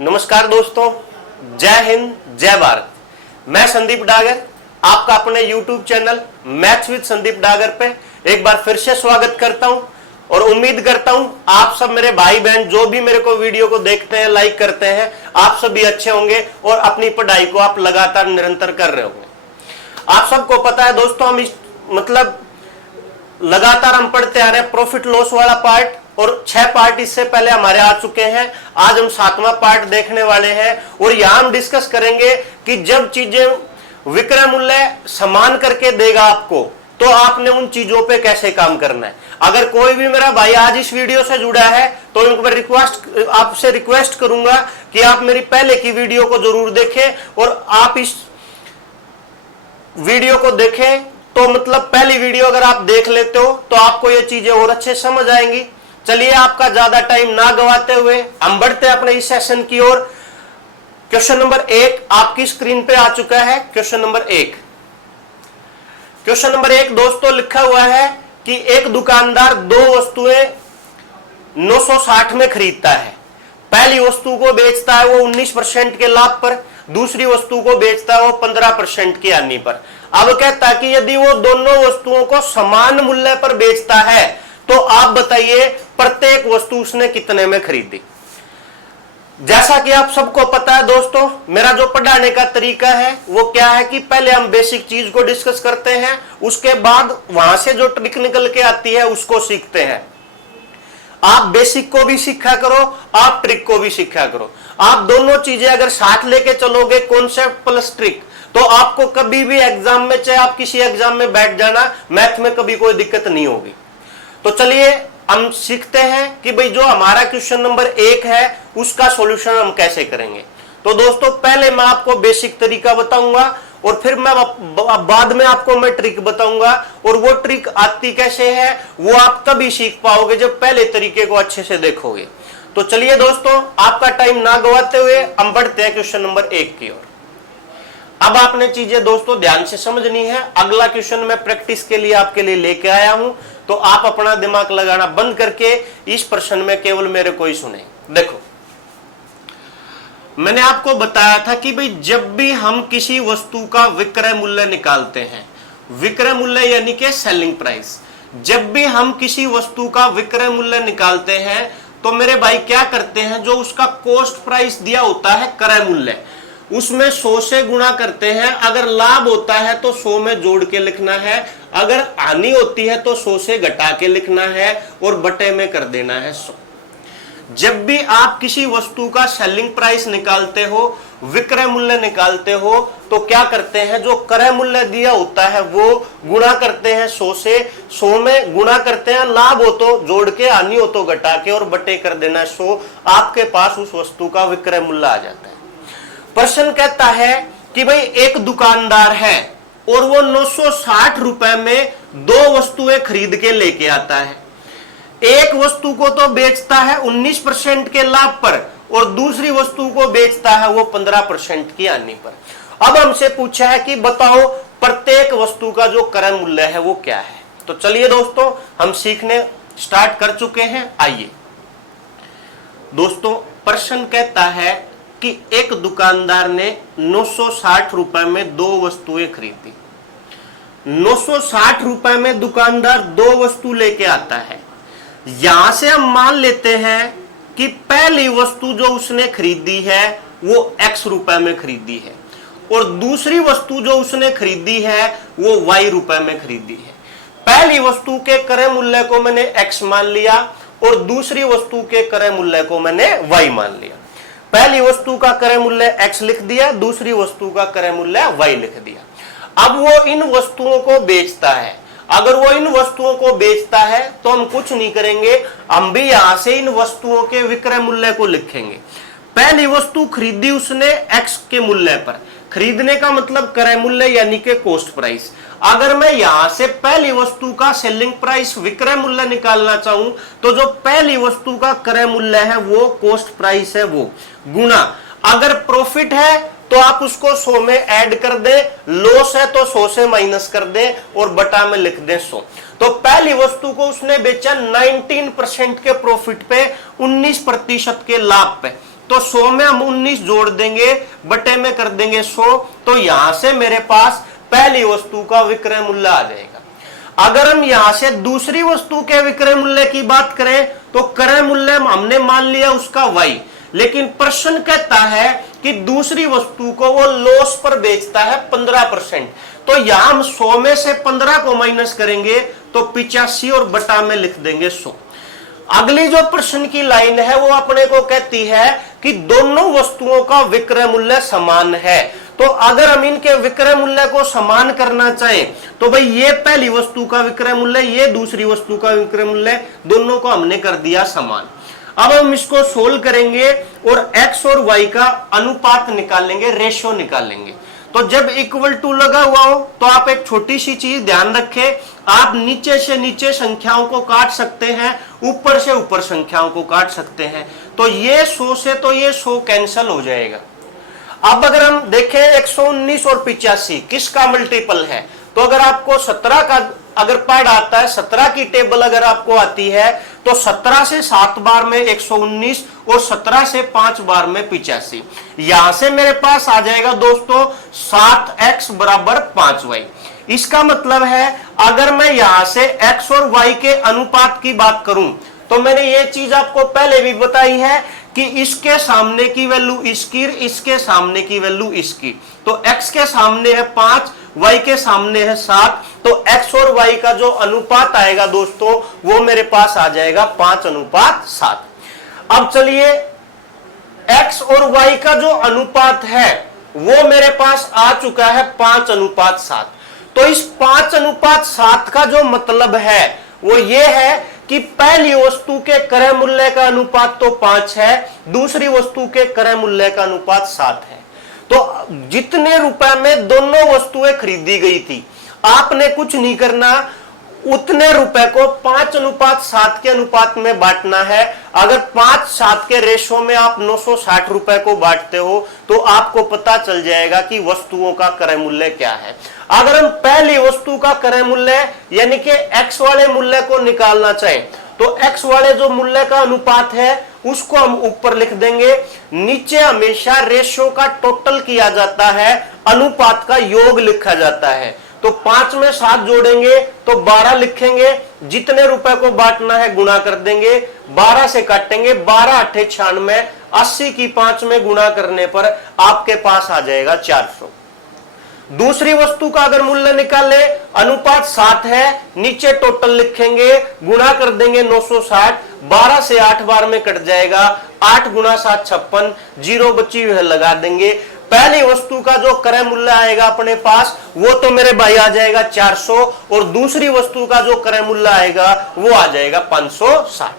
नमस्कार दोस्तों, जय हिंद, जय भारत। मैं संदीप डागर, आपका अपने YouTube channel maths with Sandeep Dagar पे एक बार फिर से स्वागत करता हूं और उम्मीद करता हूं आप सब मेरे भाई बहन जो भी मेरे को वीडियो को देखते हैं, लाइक करते हैं, आप सभी अच्छे होंगे और अपनी पढ़ाई को आप लगातार निरंतर कर रहे होंगे। आप सबको पता है दोस्तों, हम लगातार हम पढ़ते आ रहे हैं प्रॉफिट लॉस वाला पार्ट, और 6 पार्ट इससे पहले हमारे आ चुके हैं। आज हम 7वां पार्ट देखने वाले हैं और यहां हम डिस्कस करेंगे कि जब चीजें विक्रय मूल्य समान करके देगा आपको, तो आपने उन चीजों पे कैसे काम करना है। अगर कोई भी मेरा भाई आज इस वीडियो से जुड़ा है तो आपसे रिक्वेस्ट करूंगा कि आप मेरी पहले की वीडियो को जरूर देखें और आप इस वीडियो को देखें तो पहली वीडियो अगर आप देख लेते हो तो आपको ये चीजें और अच्छे समझ आएंगी। चलिए आपका ज्यादा टाइम ना गवाते हुए हम बढ़ते हैं अपने इस सेशन की ओर। क्वेश्चन नंबर 1 आपकी स्क्रीन पे आ चुका है। क्वेश्चन नंबर 1 दोस्तों लिखा हुआ है कि एक दुकानदार 2 वस्तुएं 960 में खरीदता है। पहली वस्तु को बेचता है वो 19% के लाभ पर, दूसरी वस्तु को बेचता है वो 15% की हानि पर। अब कहता है कि यदि वो दोनों वस्तुओं को समान मूल्य पर बेचता है तो आप बताइए प्रत्येक वस्तु उसने कितने में खरीदी। जैसा कि आप सबको पता है दोस्तों, मेरा जो पढ़ाने का तरीका है वो क्या है कि पहले हम बेसिक चीज को डिस्कस करते हैं, उसके बाद वहां से जो ट्रिक निकल के आती है उसको सीखते हैं। आप बेसिक को भी सीखा करो, आप ट्रिक को भी सीखा करो। आप दोनों चीजें अगर साथ लेके चलोगे, कॉन्सेप्ट प्लस ट्रिक, तो आपको कभी भी एग्जाम में, चाहे आप किसी एग्जाम में बैठ जाना, मैथ में कभी कोई दिक्कत नहीं होगी। तो चलिए हम सीखते हैं कि भाई जो हमारा क्वेश्चन नंबर 1 है उसका सॉल्यूशन हम कैसे करेंगे। तो दोस्तों पहले मैं आपको बेसिक तरीका बताऊंगा और फिर मैं बाद में आपको मैं ट्रिक बताऊंगा, और वो ट्रिक आती कैसे है वो आप तभी सीख पाओगे जब पहले तरीके को अच्छे से देखोगे। तो चलिए दोस्तों आपका टाइम ना गवाते हुए हम बढ़ते हैं क्वेश्चन नंबर 1 की ओर। अब आपने चीजें दोस्तों ध्यान से समझनी है। अगला क्वेश्चन मैं प्रैक्टिस के लिए आपके लिए लेके आया हूं, तो आप अपना दिमाग लगाना बंद करके इस प्रश्न में केवल मेरे को ही सुने। देखो, मैंने आपको बताया था कि भाई जब भी हम किसी वस्तु का विक्रय मूल्य निकालते हैं, विक्रय मूल्य यानी कि सेलिंग प्राइस, जब भी हम किसी वस्तु का विक्रय मूल्य निकालते हैं तो मेरे भाई क्या करते हैं, जो उसका कॉस्ट प्राइस दिया होता है क्रय मूल्य, उसमें 100 से गुणा करते हैं। अगर लाभ होता है तो 100 में जोड़ के लिखना है, अगर हानि होती है तो 100 से घटा के लिखना है और बटे में कर देना है 100। जब भी आप किसी वस्तु का सेलिंग प्राइस निकालते हो, विक्रय मूल्य निकालते हो, तो क्या करते हैं, जो क्रय मूल्य दिया होता है वो गुणा करते हैं 100 से, 100 में गुणा करते हैं, लाभ हो तो जोड़ के, हानि हो तो घटा के और बटे कर देना है 100। आपके पास उस वस्तु का विक्रय मूल्य आ जाता है। प्रश्न कहता है कि भाई एक दुकानदार है और वो 960 रुपए में 2 वस्तुएं खरीद के लेके आता है। एक वस्तु को तो बेचता है 19% के लाभ पर और दूसरी वस्तु को बेचता है वो 15% की हानि पर। अब हमसे पूछा है कि बताओ प्रत्येक वस्तु का जो क्रय मूल्य है वो क्या है। तो चलिए दोस्तों हम सीखने स्टार्ट कर चुके हैं। आइए दोस्तों, प्रश्न कहता है कि एक दुकानदार ने 960 रुपए में 2 वस्तुएं खरीदी। 960 रुपए में दुकानदार 2 वस्तु लेके आता है। यहां से हम मान लेते हैं कि पहली वस्तु जो उसने खरीदी है वो X रुपए में खरीदी है और दूसरी वस्तु जो उसने खरीदी है वो Y रुपए में खरीदी है। पहली वस्तु के क्रय मूल्य को मैंने X मान लिया और दूसरी वस्तु के क्रय मूल्य को मैंने Y मान लिया। पहली वस्तु का क्रय मूल्य X लिख दिया, दूसरी वस्तु का क्रय मूल्य Y लिख दिया। अब वो इन वस्तुओं को बेचता है। अगर वो इन वस्तुओं को बेचता है तो हम कुछ नहीं करेंगे, हम भी यहां से इन वस्तुओं के विक्रय मूल्य को लिखेंगे। पहली वस्तु खरीदी उसने X के मूल्य पर, खरीदने का मतलब क्रय मूल्य यानी कि कॉस्ट प्राइस। अगर मैं यहां से पहली वस्तु का सेलिंग प्राइस विक्रय मूल्य निकालना चाहूं तो जो पहली वस्तु का क्रय मूल्य है वो कॉस्ट प्राइस है, वो गुना, अगर प्रॉफिट है तो आप उसको 100 में ऐड कर दे, लॉस है तो 100 से माइनस कर दे और बटा में लिख दे 100। तो पहली वस्तु को उसने बेचा 19% के प्रॉफिट पे, 19% के लाभ पे। तो 100 में हम 19 जोड़ देंगे, बटे में कर देंगे 100, तो यहां से मेरे पास पहली वस्तु का विक्रय मूल्य आ जाएगा। अगर हम यहां से दूसरी वस्तु के विक्रय मूल्य की बात करें तो क्रय मूल्य हमने मान लिया उसका y, लेकिन प्रश्न कहता है कि दूसरी वस्तु को वो लॉस पर बेचता है 15%, तो यहां हम 100 में से 15 को माइनस करेंगे तो 85 और बटा में लिख देंगे 100। अगली जो प्रश्न की लाइन है वो अपने को कहती है कि दोनों वस्तुओं का विक्रय मूल्य समान है। तो अगर हम इनके विक्रय मूल्य को समान करना चाहें तो भाई ये पहली वस्तु का विक्रय मूल्य, ये दूसरी वस्तु का विक्रय मूल्य, दोनों को हमने कर दिया समान। अब हम इसको सोल्व करेंगे और x और y का अनुपात निकालेंगे, रेशियो निकालेंगे। तो जब इक्वल टू लगा हुआ हो तो आप एक छोटी सी चीज ध्यान रखें, आप नीचे से नीचे संख्याओं को काट सकते हैं, ऊपर से ऊपर संख्याओं को काट सकते हैं। तो ये 100 से तो ये 100 कैंसिल हो जाएगा। अब अगर हम देखें 119 और 85 किसका मल्टीपल है, तो अगर आपको 17 का अगर पार्ट आता है, 17 की टेबल अगर आपको आती है तो 17 से 7 बार में 119 और 17 से 5 बार में 85। यहां से मेरे पास आ जाएगा दोस्तों 7x बराबर 5y। इसका मतलब है अगर मैं यहां से x और y के अनुपात की बात करूं तो मैंने ये चीज आपको पहले भी बताई है कि इसके सामने की वैल्यू इसकी, इसके सामने की वैल्यू इसकी। तो x के सामने है 5, y के सामने है 7, तो x और y का जो अनुपात आएगा दोस्तों वो मेरे पास आ जाएगा 5:7। अब चलिए x और y का जो अनुपात है वो मेरे पास आ चुका है 5:7। तो इस 5:7 का जो मतलब है वो ये है कि पहली वस्तु के क्रय मूल्य का अनुपात तो 5 है, दूसरी वस्तु के क्रय मूल्य का अनुपात 7 है। तो जितने रुपए में दोनों वस्तुएं खरीदी गई थी, आपने कुछ नहीं करना, उतने रुपए को 5:7 के अनुपात में बांटना है। अगर 5:7 के रेशो में आप 960 रुपए को बांटते हो तो आपको पता चल जाएगा कि वस्तुओं का क्रय मूल्य क्या है। अगर हम पहली वस्तु का क्रय मूल्य यानी कि x वाले मूल्य को निकालना चाहें तो x वाले जो मूल्य का अनुपात है उसको हम ऊपर लिख देंगे। नीचे हमेशा रेशो का टोटल किया जाता है, अनुपात का योग लिखा जाता है। तो 5 में 7 जोड़ेंगे तो 12 लिखेंगे, जितने रुपए को बांटना है गुणा कर देंगे, 12 से काटेंगे, 12 8 96, 80 की 5 में गुणा करने पर आपके पास आ जाएगा 400। दूसरी वस्तु का अगर मूल्य निकाले, अनुपात 7 है, नीचे टोटल लिखेंगे, गुणा कर देंगे 960, 12 से 8 बार में कट जाएगा, 8 गुणा 7 56, 0 बची हुई है लगा देंगे। पहली वस्तु का जो क्रय मूल्य आएगा अपने पास वो तो मेरे भाई आ जाएगा 400 और दूसरी वस्तु का जो क्रय मूल्य आएगा वो आ जाएगा 560।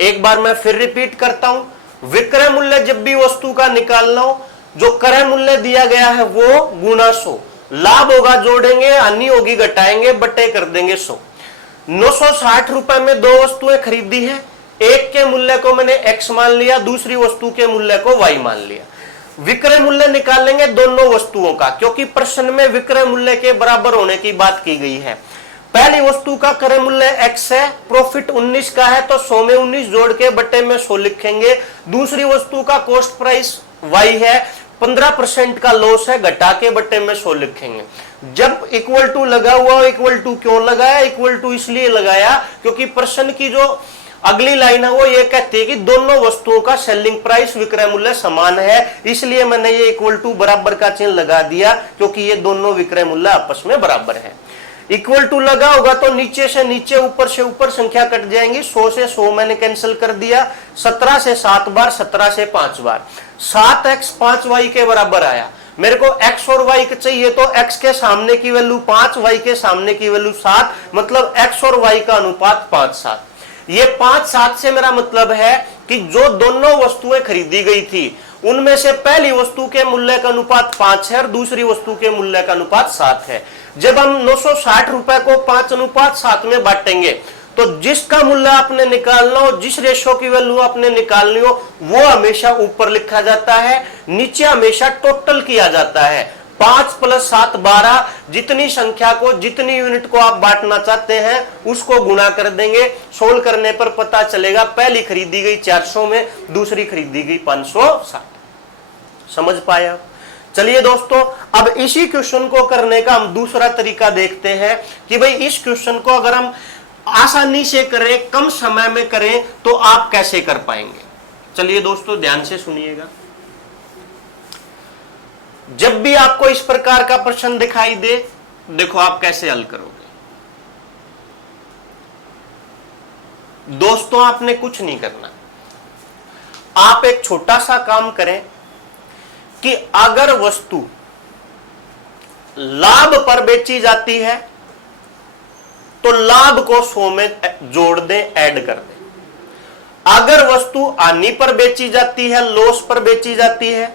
एक बार मैं फिर रिपीट करता हूं, विक्रय मूल्य जब भी वस्तु का निकालना हो, जो क्रय मूल्य दिया गया है वो गुणा 100, लाभ होगा जोड़ेंगे, हानि होगी घटाएंगे, बटे कर देंगे 100। 960 रुपए में दो वस्तुएं खरीदी है, एक के मूल्य को मैंने x मान लिया, दूसरी वस्तु के मूल्य को y मान लिया। विक्रय मूल्य निकालेंगे दोनों वस्तुओं का, क्योंकि प्रश्न में विक्रय मूल्य के बराबर होने की बात की गई है। पहली वस्तु का क्रय मूल्य x है, प्रॉफिट 19 का है तो 100 में 19 जोड़ के बटे में 100 लिखेंगे। दूसरी वस्तु का कॉस्ट प्राइस y है, 15% का लॉस है, घटा के बटे में 100 लिखेंगे। जब इक्वल टू लगा हुआ, इक्वल टू क्यों लगाया, इक्वल टू इसलिए लगाया क्योंकि प्रश्न की जो अगली लाइन है वो ये कहती है कि दोनों वस्तुओं का सेलिंग प्राइस विक्रय मूल्य समान है, इसलिए मैंने ये इक्वल टू बराबर का चिन्ह लगा दिया क्योंकि ये दोनों विक्रय मूल्य आपस में बराबर है। इक्वल टू लगा होगा तो नीचे से नीचे, ऊपर से ऊपर संख्या कट जाएंगी। 100 से 100 मैंने कैंसिल कर दिया, 17 से 7 बार, 17 से 5 बार, 7x 5y के बराबर आया। मेरे को x और y के चाहिए तो x के सामने की वैल्यू 5, y के सामने की वैल्यू 7, मतलब x और y का अनुपात 5:7। ये 5:7 से मेरा मतलब है कि जो दोनों वस्तुएं खरीदी गई थी उनमें से पहली वस्तु के मूल्य का अनुपात 5 है और दूसरी वस्तु के मूल्य का अनुपात 7 है। जब हम 960 रुपए को 5:7 में बांटेंगे तो जिसका मूल्य आपने निकालना हो, जिस रेशो की वैल्यू आपने निकालनी हो वो हमेशा ऊपर लिखा जाता है, नीचे हमेशा टोटल किया जाता है। 5 + 7 12, जितनी संख्या को, जितनी यूनिट को आप बांटना चाहते हैं उसको गुणा कर देंगे। सोल्व करने पर पता चलेगा पहली खरीदी गई 400 में, दूसरी खरीदी गई 560। समझ पाया? चलिए दोस्तों, अब इसी क्वेश्चन को करने का हम दूसरा तरीका देखते हैं कि भाई इस क्वेश्चन को अगर हम आसानी से करें, कम समय में करें, तो आप कैसे कर पाएंगे। चलिए दोस्तों ध्यान से सुनिएगा। जब भी आपको इस प्रकार का प्रश्न दिखाई दे, देखो आप कैसे हल करोगे। दोस्तों आपने कुछ नहीं करना, आप एक छोटा सा काम करें कि अगर वस्तु लाभ पर बेची जाती है तो लाभ को 100 में जोड़ दें, ऐड कर दें। अगर वस्तु हानि पर बेची जाती है, लॉस पर बेची जाती है,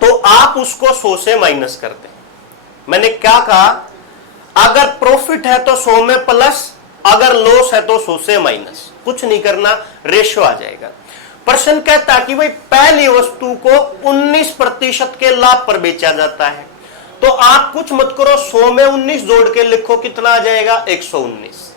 तो आप उसको 100 से माइनस कर दें। मैंने क्या कहा, अगर प्रॉफिट है तो 100 में प्लस, अगर लॉस है तो 100 से माइनस। कुछ नहीं करना, रेशियो आ जाएगा। प्रश्न कहता कि भाई पहली वस्तु को 19% के लाभ पर बेचा जाता है, तो आप कुछ मत करो, 100 में 19 जोड़ के लिखो, कितना आ जाएगा 119।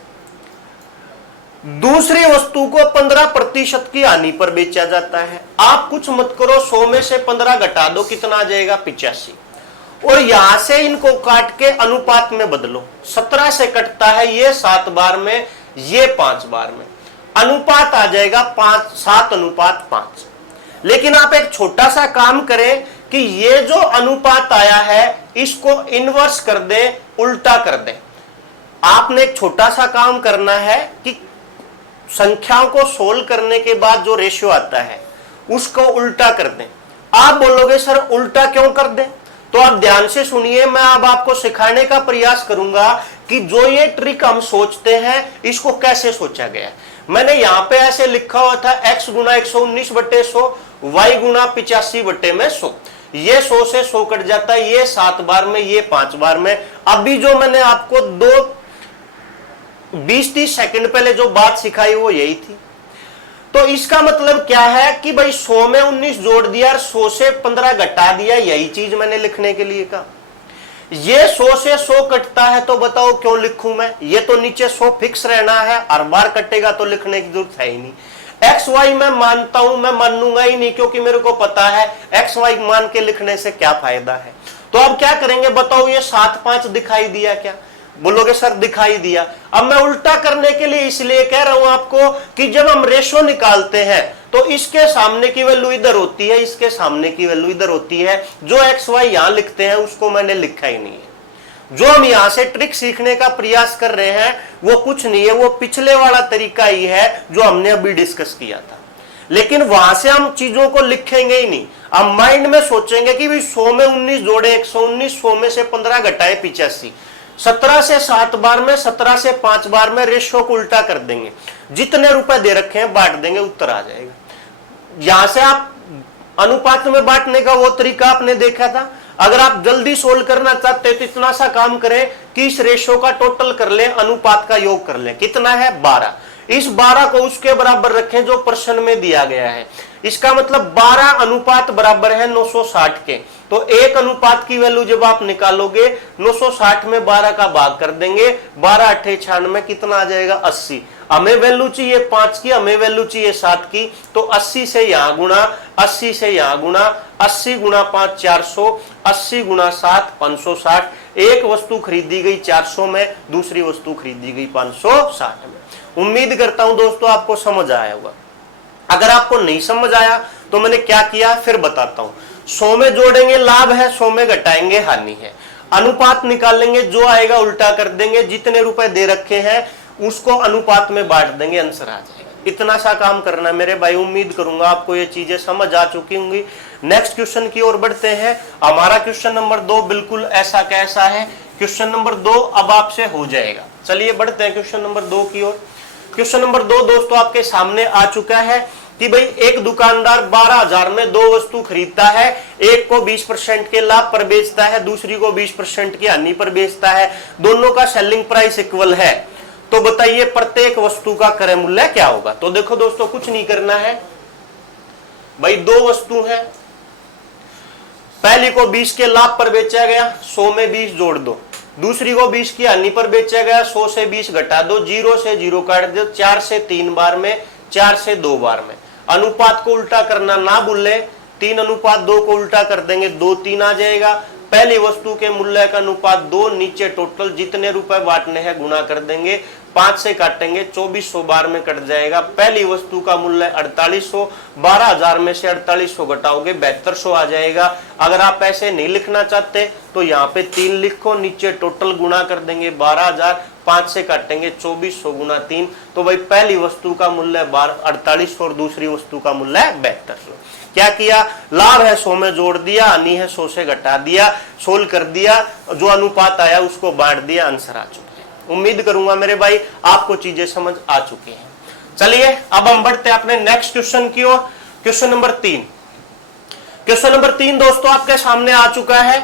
दूसरी वस्तु को 15% की हानि पर बेचा जाता है, आप कुछ मत करो, 100 में से 15 घटा दो, कितना आ जाएगा 85। और यहां से इनको काट के अनुपात में बदलो। 17 से कटता है ये 7 बार में, ये 5 बार में, अनुपात आ जाएगा 7:5। लेकिन आप एक छोटा सा काम करें कि ये जो अनुपात आया है इसको इनवर्स कर दें, उल्टा कर दें। आपने एक छोटा सा काम करना है कि संख्याओं को सोल्व करने के बाद जो रेशियो आता है उसको उल्टा कर दें। आप बोलोगे सर उल्टा क्यों कर दें, तो आप ध्यान से सुनिए, मैं अब आपको सिखाने का प्रयास करूंगा कि जो ये ट्रिक हम सोचते हैं इसको कैसे सोचा गया। मैंने यहां पे ऐसे लिखा हुआ था x गुना 119/100, y गुना 85/100। ये 100 से 100 कट जाता है, ये 7 बार में, ये 5 बार में। अभी जो मैंने आपको 20-30 सेकंड पहले जो बात सिखाई वो यही थी। तो इसका मतलब क्या है कि भाई 100 में 19 जोड़ दिया और 100 से 15 घटा दिया, यही चीज मैंने लिखने के लिए कहा। ये 100 से 100 कटता है तो बताओ क्यों लिखूं मैं, ये तो नीचे 100 फिक्स रहना है, हर बार कटेगा तो लिखने की जरूरत है ही नहीं। एक्स वाई मैं मानता हूं, मैं मानूंगा ही नहीं, क्योंकि मेरे को पता है एक्स वाई मान के लिखने से क्या फायदा है। तो अब क्या करेंगे बताओ, ये 7-5 दिखाई दिया क्या, बोलोगे सर दिखाई दिया। अब मैं उल्टा करने के लिए इसलिए कह रहा हूं आपको कि जब हम रेशो निकालते हैं तो इसके सामने की वैल्यू इधर होती है, इसके सामने की वैल्यू इधर होती है। जो एक्स वाई यहां लिखते हैं उसको मैंने लिखा ही नहीं है। जो हम यहां से ट्रिक सीखने का प्रयास कर रहे हैं वो कुछ नहीं है, वो पिछले वाला तरीका ही है जो हमने अभी डिस्कस किया था। लेकिन वहां से हम चीजों को लिखेंगे ही नहीं, हम माइंड में सोचेंगे कि भाई 100 में 19 जोड़े 119, 100 में से 15 घटाए 85, 17 से 7 बार में, 17 से 5 बार में, रेशो को उल्टा कर देंगे, जितने रुपए दे रखे हैं बांट देंगे, उत्तर आ जाएगा। यहां से आप अनुपात में बांटने का वो तरीका आपने देखा था। अगर आप जल्दी सोल्व करना चाहते हैं तो इतना सा काम करें कि इस रेशो का टोटल कर लें, अनुपात का योग कर लें। कितना है 12, इस 12 को उसके बराबर रखें जो प्रश्न में दिया गया है। इसका मतलब 12 अनुपात बराबर है 960 के। तो एक अनुपात की वैल्यू जब आप निकालोगे 960 में 12 का भाग कर देंगे, 12 8 96, कितना आ जाएगा 80। हमें वैल्यू चाहिए 5 की, हमें वैल्यू चाहिए 7 की, तो 80 से यहां गुणा, 80 से यहां गुणा, 80 गुणा 5 400, 80 गुणा 7 560। एक वस्तु खरीदी गई 400 में, दूसरी वस्तु खरीदी गई 560 में। उम्मीद करता हूं दोस्तों आपको समझ आया होगा। अगर आपको नहीं समझ आया तो मैंने क्या किया फिर बताता हूं। 100 में जोड़ेंगे लाभ है, 100 में घटाएंगे हानि है, अनुपात निकालेंगे, जो आएगा उल्टा कर देंगे, जितने रुपए दे रखे हैं उसको अनुपात में बांट देंगे, आंसर आ जाएगा। इतना सा काम करना मेरे भाई। उम्मीद करूंगा आपको ये चीजें समझ आ चुकी होंगी। नेक्स्ट क्वेश्चन की ओर बढ़ते हैं। हमारा क्वेश्चन नंबर 2 बिल्कुल ऐसा कैसा है। क्वेश्चन नंबर 2 अब आपसे हो जाएगा। चलिए बढ़ते हैं क्वेश्चन नंबर 2 की ओर। क्वेश्चन नंबर 2 दोस्तों आपके सामने आ चुका है कि भाई एक दुकानदार 12,000 में 2 वस्तु खरीदता है, एक को 20% के लाभ पर बेचता है, दूसरी को 20% की हानि पर बेचता है। दोनों का सेलिंग प्राइस इक्वल है, तो बताइए प्रत्येक वस्तु का क्रय मूल्य क्या होगा। तो देखो दोस्तों कुछ नहीं करना है भाई, 2 वस्तु है। पहली को 20 के लाभ पर बेचा गया, 100 में 20 जोड़ दो। दूसरी को 20 की हानि पर बेचा गया, 100 से 20 घटा दो, 0 से 0 काट दो, 4 से 3 बार में, 4 से 2 बार में। अनुपात को उल्टा करना ना भूले, 3:2 को उल्टा कर देंगे 2:3 आ जाएगा। पहली वस्तु के मूल्य का अनुपात 2, नीचे टोटल जितने रुपए बांटने हैं गुणा कर देंगे, 5 से काटेंगे 2400 बार में कट जाएगा। पहली वस्तु का मूल्य 4800, 12,000 में से 4800 घटाओगे 7200 आ जाएगा। अगर आप ऐसे नहीं लिखना चाहते तो यहाँ पे 3 लिखो, नीचे टोटल गुणा कर देंगे 12,000, 5 से काटेंगे 2400 गुना 3, तो भाई पहली वस्तु का मूल्य 4800 और दूसरी वस्तु का मूल्य 7200। क्या किया, लाभ है 100 में जोड़ दिया, हानि है 100 से घटा दिया, सोल्व कर दिया, जो अनुपात आया उसको बांट दिया, आंसर आ चुका है। उम्मीद करूंगा मेरे भाई आपको चीजें समझ आ चुकी हैं। चलिए अब हम बढ़ते हैं अपने नेक्स्ट क्वेश्चन की ओर। Question number 3। क्वेश्चन नंबर 3 दोस्तों आपके सामने आ चुका है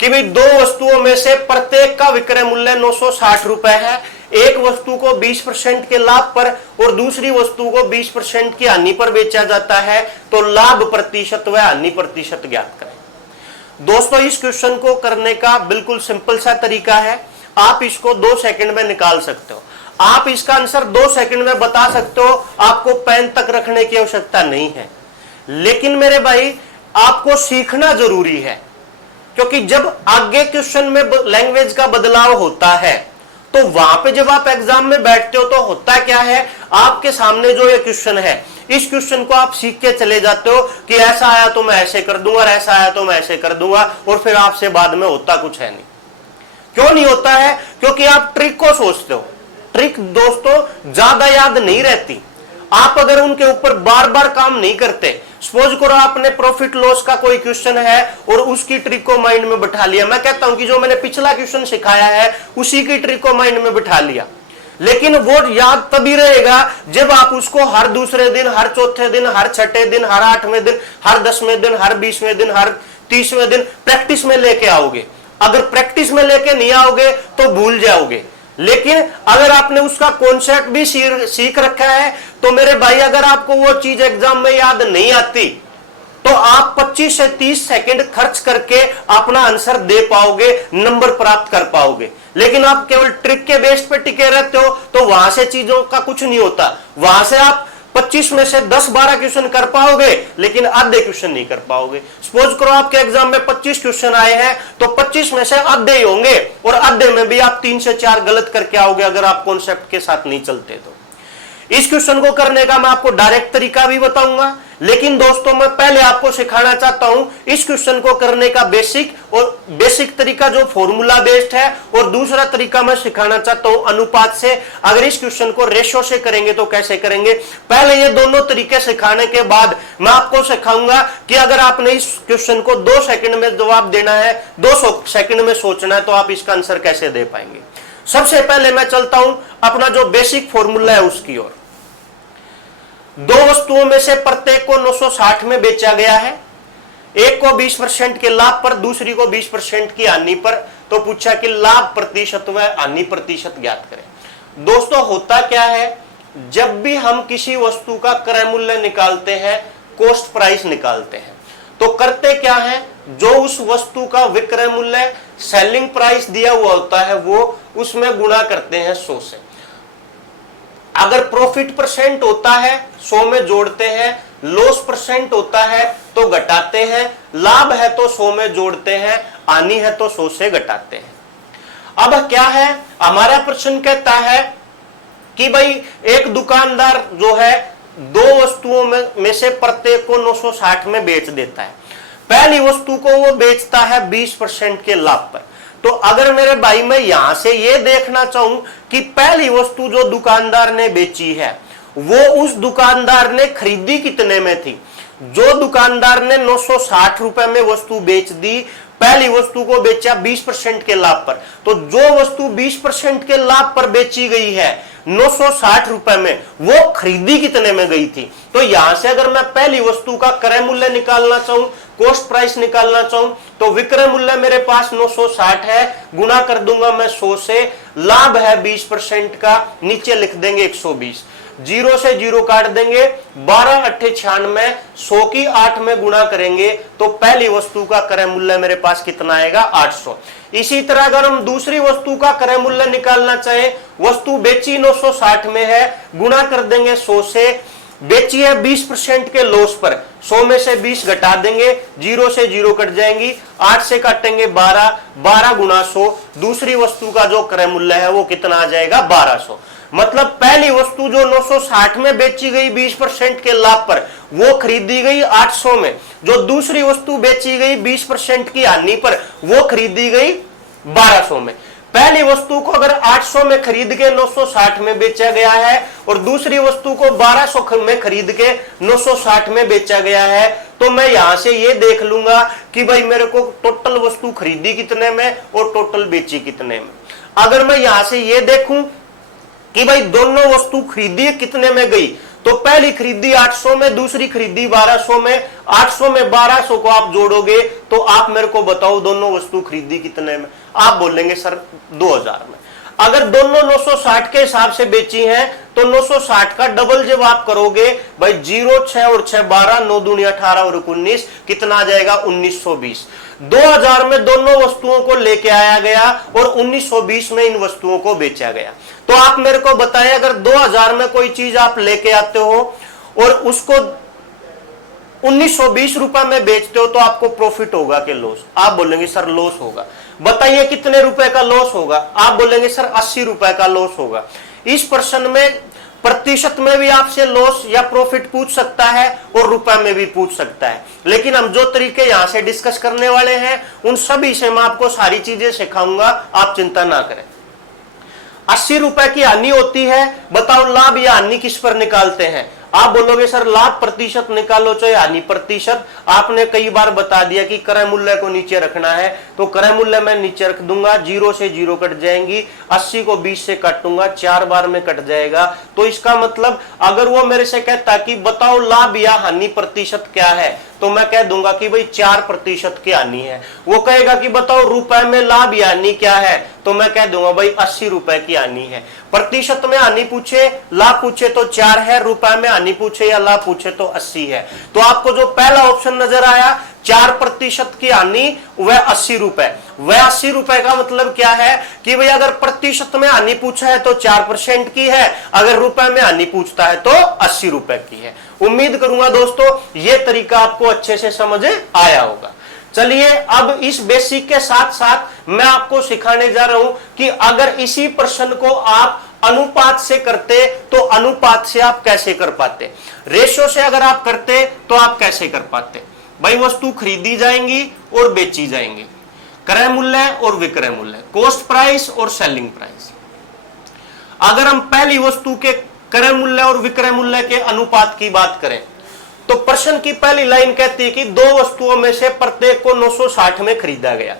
कि भाई दो वस्तुओं में से प्रत्येक का विक्रय मूल्य 960 रुपए है। एक वस्तु को 20% के लाभ पर और दूसरी वस्तु को 20% की हानि पर बेचा जाता है, तो लाभ प्रतिशत व हानि प्रतिशत ज्ञात करें। दोस्तों इस क्वेश्चन को करने का बिल्कुल सिंपल सा तरीका है, आप इसको 2 सेकंड में निकाल सकते हो। आप इसका आंसर 2 सेकंड में बता सकते हो, आपको पेन तक रखने की आवश्यकता नहीं है। लेकिन मेरे भाई आपको सीखना जरूरी है, क्योंकि जब आगे क्वेश्चन में लैंग्वेज का बदलाव होता है तो वहां पे जब आप एग्जाम में बैठते हो तो होता क्या है, आपके सामने जो ये क्वेश्चन है इस क्वेश्चन को आप सीख के चले जाते हो कि ऐसा आया तो मैं ऐसे कर दूंगा और ऐसा आया तो मैं ऐसे कर दूंगा, और फिर आपसे बाद में होता कुछ है नहीं। क्यों नहीं होता है? क्योंकि आप ट्रिक को सोचते हो। ट्रिक दोस्तों ज्यादा याद नहीं रहती, आप अगर उनके ऊपर बार बार काम नहीं करते। सपोज करो आपने प्रॉफिट लॉस का कोई क्वेश्चन है और उसकी ट्रिक को माइंड में बिठा लिया। मैं कहता हूं कि जो मैंने पिछला क्वेश्चन सिखाया है उसी की ट्रिक को माइंड में बिठा लिया, लेकिन वो याद तभी रहेगा जब आप उसको हर दूसरे दिन, हर चौथे दिन, हर छठे दिन, हर 8वें दिन, हर 10वें दिन, हर 20वें दिन, हर 30वें दिन प्रैक्टिस में लेके आओगे। अगर प्रैक्टिस में लेके नहीं आओगे तो भूल जाओगे। लेकिन अगर आपने उसका कॉन्सेप्ट भी सीख रखा है तो मेरे भाई अगर आपको वो चीज एग्जाम में याद नहीं आती तो आप 25 से 30 सेकंड खर्च करके अपना आंसर दे पाओगे, नंबर प्राप्त कर पाओगे। लेकिन आप केवल ट्रिक के बेस पे टिके रहते हो तो वहां से चीजों का कुछ नहीं होता। वहां से आप 25 में से 10-12 क्वेश्चन कर पाओगे लेकिन आधे क्वेश्चन नहीं कर पाओगे। सपोज करो आपके एग्जाम में 25 क्वेश्चन आए हैं तो 25 में से आधे ही होंगे और आधे में भी आप 3 से 4 गलत करके आओगे अगर आप कॉन्सेप्ट के साथ नहीं चलते तो। इस क्वेश्चन को करने का मैं आपको डायरेक्ट तरीका भी बताऊंगा, लेकिन दोस्तों मैं पहले आपको सिखाना चाहता हूं इस क्वेश्चन को करने का बेसिक तरीका जो फॉर्मूला बेस्ड है, और दूसरा तरीका मैं सिखाना चाहता हूं अनुपात से। अगर इस क्वेश्चन को रेशो से करेंगे तो कैसे करेंगे। पहले ये दोनों तरीके सिखाने के बाद मैं आपको सिखाऊंगा कि अगर आपने इस क्वेश्चन को 2 सेकंड में जवाब देना है, 2 सेकंड में सोचना है, तो आप इसका आंसर कैसे दे पाएंगे। सबसे पहले मैं चलता हूं अपना जो बेसिक फॉर्मूला है उसकी ओर। दो वस्तुओं में से प्रत्येक को 960 में बेचा गया है, एक को 20% के लाभ पर, दूसरी को 20% की हानि पर, तो पूछा कि लाभ प्रतिशत व हानि प्रतिशत ज्ञात करें। दोस्तों होता क्या है, जब भी हम किसी वस्तु का क्रय मूल्य निकालते हैं, कॉस्ट प्राइस निकालते हैं, तो करते क्या है, जो उस वस्तु का विक्रय मूल्य सेलिंग प्राइस दिया हुआ होता है वो उसमें गुणा करते हैं 100 से। अगर प्रॉफिट परसेंट होता है 100 में जोड़ते हैं, लॉस परसेंट होता है तो घटाते हैं, लाभ है तो 100 में जोड़ते हैं, हानि है तो 100 से घटाते हैं। अब क्या है, हमारा प्रश्न कहता है कि भाई एक दुकानदार जो है दो वस्तुओं में से प्रत्येक को 960 में बेच देता है। पहली वस्तु को वो बेचता है 20% के लाभ पर। तो अगर मेरे भाई मैं यहां से ये देखना चाहूं कि पहली वस्तु जो दुकानदार ने बेची है वो उस दुकानदार ने खरीदी कितने में थी। जो दुकानदार ने 960 रुपए में वस्तु बेच दी, पहली वस्तु को बेचा 20% के लाभ पर, तो जो वस्तु 20% के लाभ पर बेची गई है 960 रुपए में, वो खरीदी कितने में गई थी। तो यहां से अगर मैं पहली वस्तु का क्रय मूल्य निकालना चाहूं, कॉस्ट प्राइस निकालना चाहूं, तो विक्रय मूल्य मेरे पास 960 है, गुना कर दूंगा मैं 100 से, लाभ है 20% का, नीचे लिख देंगे 120। जीरो से जीरो काट देंगे, 12 अट्ठे 96, 100 की 8 में गुणा करेंगे तो पहली वस्तु का क्रय मूल्य मेरे पास कितना आएगा 800। इसी तरह अगर हम दूसरी वस्तु का क्रय मूल्य निकालना चाहें, वस्तु बेची 960 में है, गुणा कर देंगे 100 से, बेची है 20% के लॉस पर, 100 में से 20 घटा देंगे, जीरो से जीरो कट जाएंगी, 8 से काटेंगे 12, 12 गुणा 100, दूसरी वस्तु का जो क्रय मूल्य है वो कितना आ जाएगा 1200। मतलब पहली वस्तु जो 960 में बेची गई 20% के लाभ पर, वो खरीदी गई 800 में, जो दूसरी वस्तु बेची गई 20% की हानि पर, वो खरीदी गई 1200 में। पहली वस्तु को अगर 800 में खरीद के 960 में बेचा गया है और दूसरी वस्तु को 1200 में खरीद के 960 में बेचा गया है, तो मैं यहां से ये देख लूंगा कि भाई मेरे को टोटल वस्तु खरीदी कितने में और टोटल बेची कितने में। अगर मैं यहां से ये देखूं कि भाई दोनों वस्तु खरीदी कितने में गई, तो पहली खरीदी 800 में, दूसरी खरीदी 1200 में, 800 में 1200 को आप जोड़ोगे तो आप मेरे को बताओ दोनों वस्तु खरीदी कितने में। आप बोलेंगे सर 2000 में। अगर दोनों 960 के हिसाब से बेची हैं तो 960 का डबल जब आप करोगे भाई 0 6 और 6 12, 9 दूनी 18 और 19 कितना आ जाएगा 1920। 2000 में दोनों वस्तुओं को लेके आया गया और 1920 में इन वस्तुओं को बेचा गया। तो आप मेरे को बताएं, अगर 2000 में कोई चीज आप लेके आते हो और उसको 1920 रुपए में बेचते हो तो आपको प्रॉफिट होगा कि लॉस? आप बोलेंगे सर लॉस होगा। बताइए कितने रुपए का लॉस होगा? आप बोलेंगे सर 80 रुपए का लॉस होगा। इस प्रश्न में प्रतिशत में भी आपसे लॉस या प्रॉफिट पूछ सकता है और रुपए में भी पूछ सकता है, लेकिन हम जो तरीके यहां से डिस्कस करने वाले हैं उन सभी से मैं आपको सारी चीजें सिखाऊंगा, आप चिंता ना करें। 80 रुपए की हानि होती है, बताओ लाभ या हानि किस पर निकालते हैं? आप बोलोगे सर लाभ प्रतिशत निकालो चाहे हानि प्रतिशत। आपने कई बार बता दिया कि क्रय मूल्य को नीचे रखना है, तो क्रय मूल्य मैं नीचे रख दूंगा, 0 से 0 कट जाएंगी, 80 को 20 से काटूंगा, 4 बार में कट जाएगा। तो इसका मतलब अगर वो मेरे से कहता कि बताओ लाभ या हानि प्रतिशत क्या है, तो मैं कह दूंगा कि भाई 4% की हानि है। वो कहेगा कि बताओ रुपए में लाभ या हानि क्या है, तो मैं कह दूंगा भाई 80 रुपए की हानि है। प्रतिशत में हानि पूछे लाभ पूछे तो 4 है, रुपए में हानि पूछे या लाभ पूछे तो 80 है। तो आपको जो पहला ऑप्शन नजर आया 4% की हानि वह 80 रुपए, वह 80 रुपए का मतलब क्या है कि भाई अगर प्रतिशत में हानि पूछा है तो 4% की है, अगर रुपए में हानि पूछता है तो 80 रुपए की है। उम्मीद करूंगा दोस्तों ये तरीका आपको अच्छे से समझ आया होगा। चलिए अब इस बेसिक के साथ साथ मैं आपको सिखाने जा रहा हूं कि अगर इसी प्रश्न को आप अनुपात से करते तो अनुपात से आप कैसे कर पाते, रेशो से अगर आप करते तो आप कैसे कर पाते। भाई वस्तु खरीदी जाएंगी और बेची जाएंगी, क्रय मूल्य और विक्रय मूल्य, कॉस्ट प्राइस और सेलिंग प्राइस। अगर हम पहली वस्तु के क्रय मूल्य और विक्रय मूल्य के अनुपात की बात करें तो प्रश्न की पहली लाइन कहती है कि दो वस्तुओं में से प्रत्येक को 960 में खरीदा गया।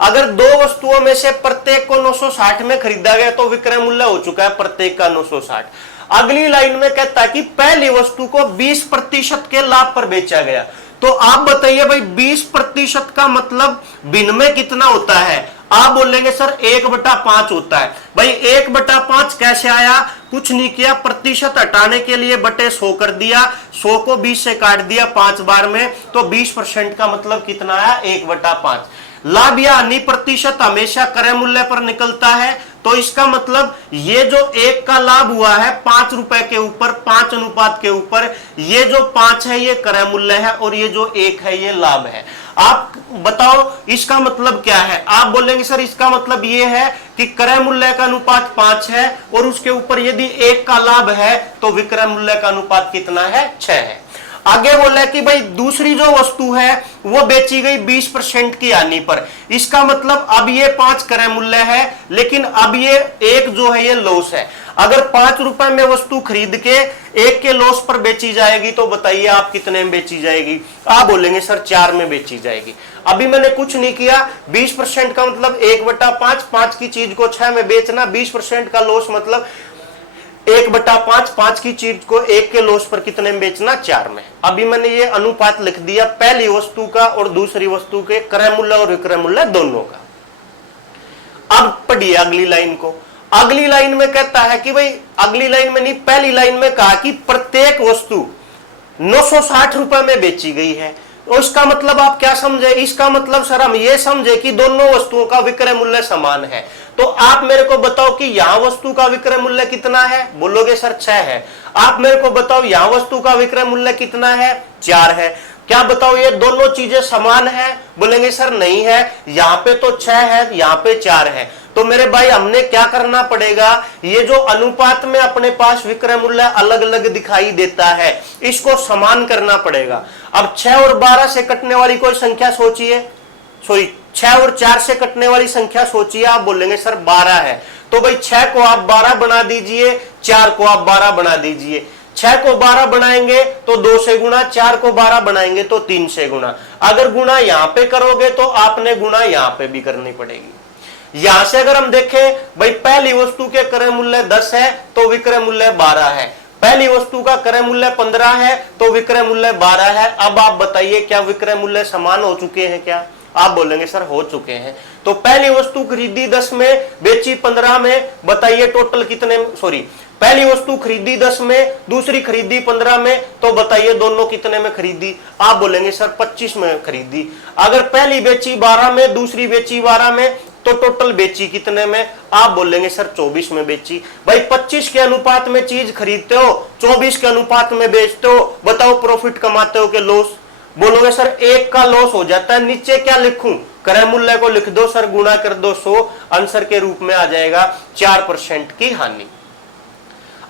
अगर दो वस्तुओं में से प्रत्येक को 960 में खरीदा गया तो विक्रय मूल्य हो चुका है प्रत्येक का 960। अगली लाइन में कहता है कि पहली वस्तु को 20% के लाभ पर बेचा गया। तो आप बताइए भाई 20% का मतलब भिन्न में कितना होता है? आप बोलेंगे सर 1/5 होता है। भाई 1/5 कैसे आया? कुछ नहीं किया, प्रतिशत हटाने के लिए बटे 100 कर दिया, 100 को 20 से काट दिया 5 बार में, तो 20% का मतलब कितना आया 1/5। लाभ या हानि प्रतिशत हमेशा क्रय मूल्य पर निकलता है, तो इसका मतलब ये जो 1 का लाभ हुआ है 5 रुपए के ऊपर 5 अनुपात के ऊपर, ये जो 5 है ये क्रय मूल्य है और ये जो 1 है ये लाभ है। आप बताओ इसका मतलब क्या है? आप बोलेंगे सर इसका मतलब ये है कि क्रय मूल्य का अनुपात 5 है और उसके ऊपर यदि 1 का लाभ है तो विक्रय मूल्य का अनुपात कितना है 6 है। आगे बोला कि भाई दूसरी जो वस्तु है वो बेची गई 20% की हानि पर, इसका मतलब अब ये 5 क्रय मूल्य है लेकिन अब ये 1 जो है ये लॉस है। अगर 5 रुपए में वस्तु खरीद के 1 के लॉस पर बेची जाएगी तो बताइए आप कितने में बेची जाएगी? आप बोलेंगे सर 4 में बेची जाएगी। अभी मैंने कुछ नहीं किया, 20% का मतलब 1/5, 5 की चीज को 6 में बेचना, 20% का लॉस मतलब 1/5, 5 की चीज को 1 के लॉस पर कितने में बेचना 4 में। अभी मैंने ये अनुपात लिख दिया पहली वस्तु का और दूसरी वस्तु के क्रय मूल्य और विक्रय मूल्य दोनों का। अब पढ़िए अगली लाइन को। अगली लाइन में कहता है कि भाई, अगली लाइन में नहीं, पहली लाइन में कहा कि प्रत्येक वस्तु 960 रुपए में बेची गई है। तो इसका मतलब आप क्या समझे? इसका मतलब सर हम ये समझे कि दोनों वस्तुओं का विक्रय मूल्य समान है। तो आप मेरे को बताओ कि यहां वस्तु का विक्रय मूल्य कितना है? बोलोगे सर 6 है। आप मेरे को बताओ यहां वस्तु का विक्रय मूल्य कितना है? 4 है। क्या बताओ ये दोनों चीजें समान है? बोलेंगे सर नहीं है, यहां पे तो 6 है, यहां पे 4 है। तो मेरे भाई हमने क्या करना पड़ेगा, ये जो अनुपात में अपने पास विक्रय मूल्य अलग अलग दिखाई देता है, इसको समान करना पड़ेगा। अब 6 और 12 से कटने वाली कोई संख्या सोचिए, सॉरी 6 और 4 से कटने वाली संख्या सोचिए। आप बोलेंगे सर 12 है। तो भाई 6 को आप 12 बना दीजिए, 4 को आप 12 बना दीजिए। 6 को 12 बनाएंगे तो 2 से गुणा, 4 को 12 बनाएंगे तो 3 से गुणा। अगर गुणा यहां पे करोगे तो आपने गुणा यहां पे भी करनी पड़ेगी। यहां से अगर हम देखें, भाई पहली वस्तु के क्रय मूल्य 10 है तो विक्रय मूल्य 12 है, पहली वस्तु का क्रय मूल्य 15 है तो विक्रय मूल्य 12 है। अब आप बताइए क्या विक्रय मूल्य समान हो चुके हैं क्या? आप बोलेंगे सर हो चुके हैं। तो पहली वस्तु खरीदी 10 में, बेची 15 में, बताइए टोटल कितने, सॉरी पहली वस्तु खरीदी 10 में, दूसरी खरीदी 15 में, तो बताइए दोनों कितने में खरीदी? आप बोलेंगे सर 25 में खरीदी। अगर पहली बेची 12 में, दूसरी बेची 12 में, तो टोटल बेची कितने में? आप बोलेंगे सर 24 में बेची। भाई 25 के अनुपात में चीज खरीदते हो, 24 के अनुपात में बेचते हो, बताओ प्रॉफिट कमाते हो कि लॉस? बोलोगे सर 1 का लॉस हो जाता है। नीचे क्या लिखूं? क्रय मूल्य को लिख दो सर, गुणा कर दो 100, आंसर के रूप में आ जाएगा 4% की हानि।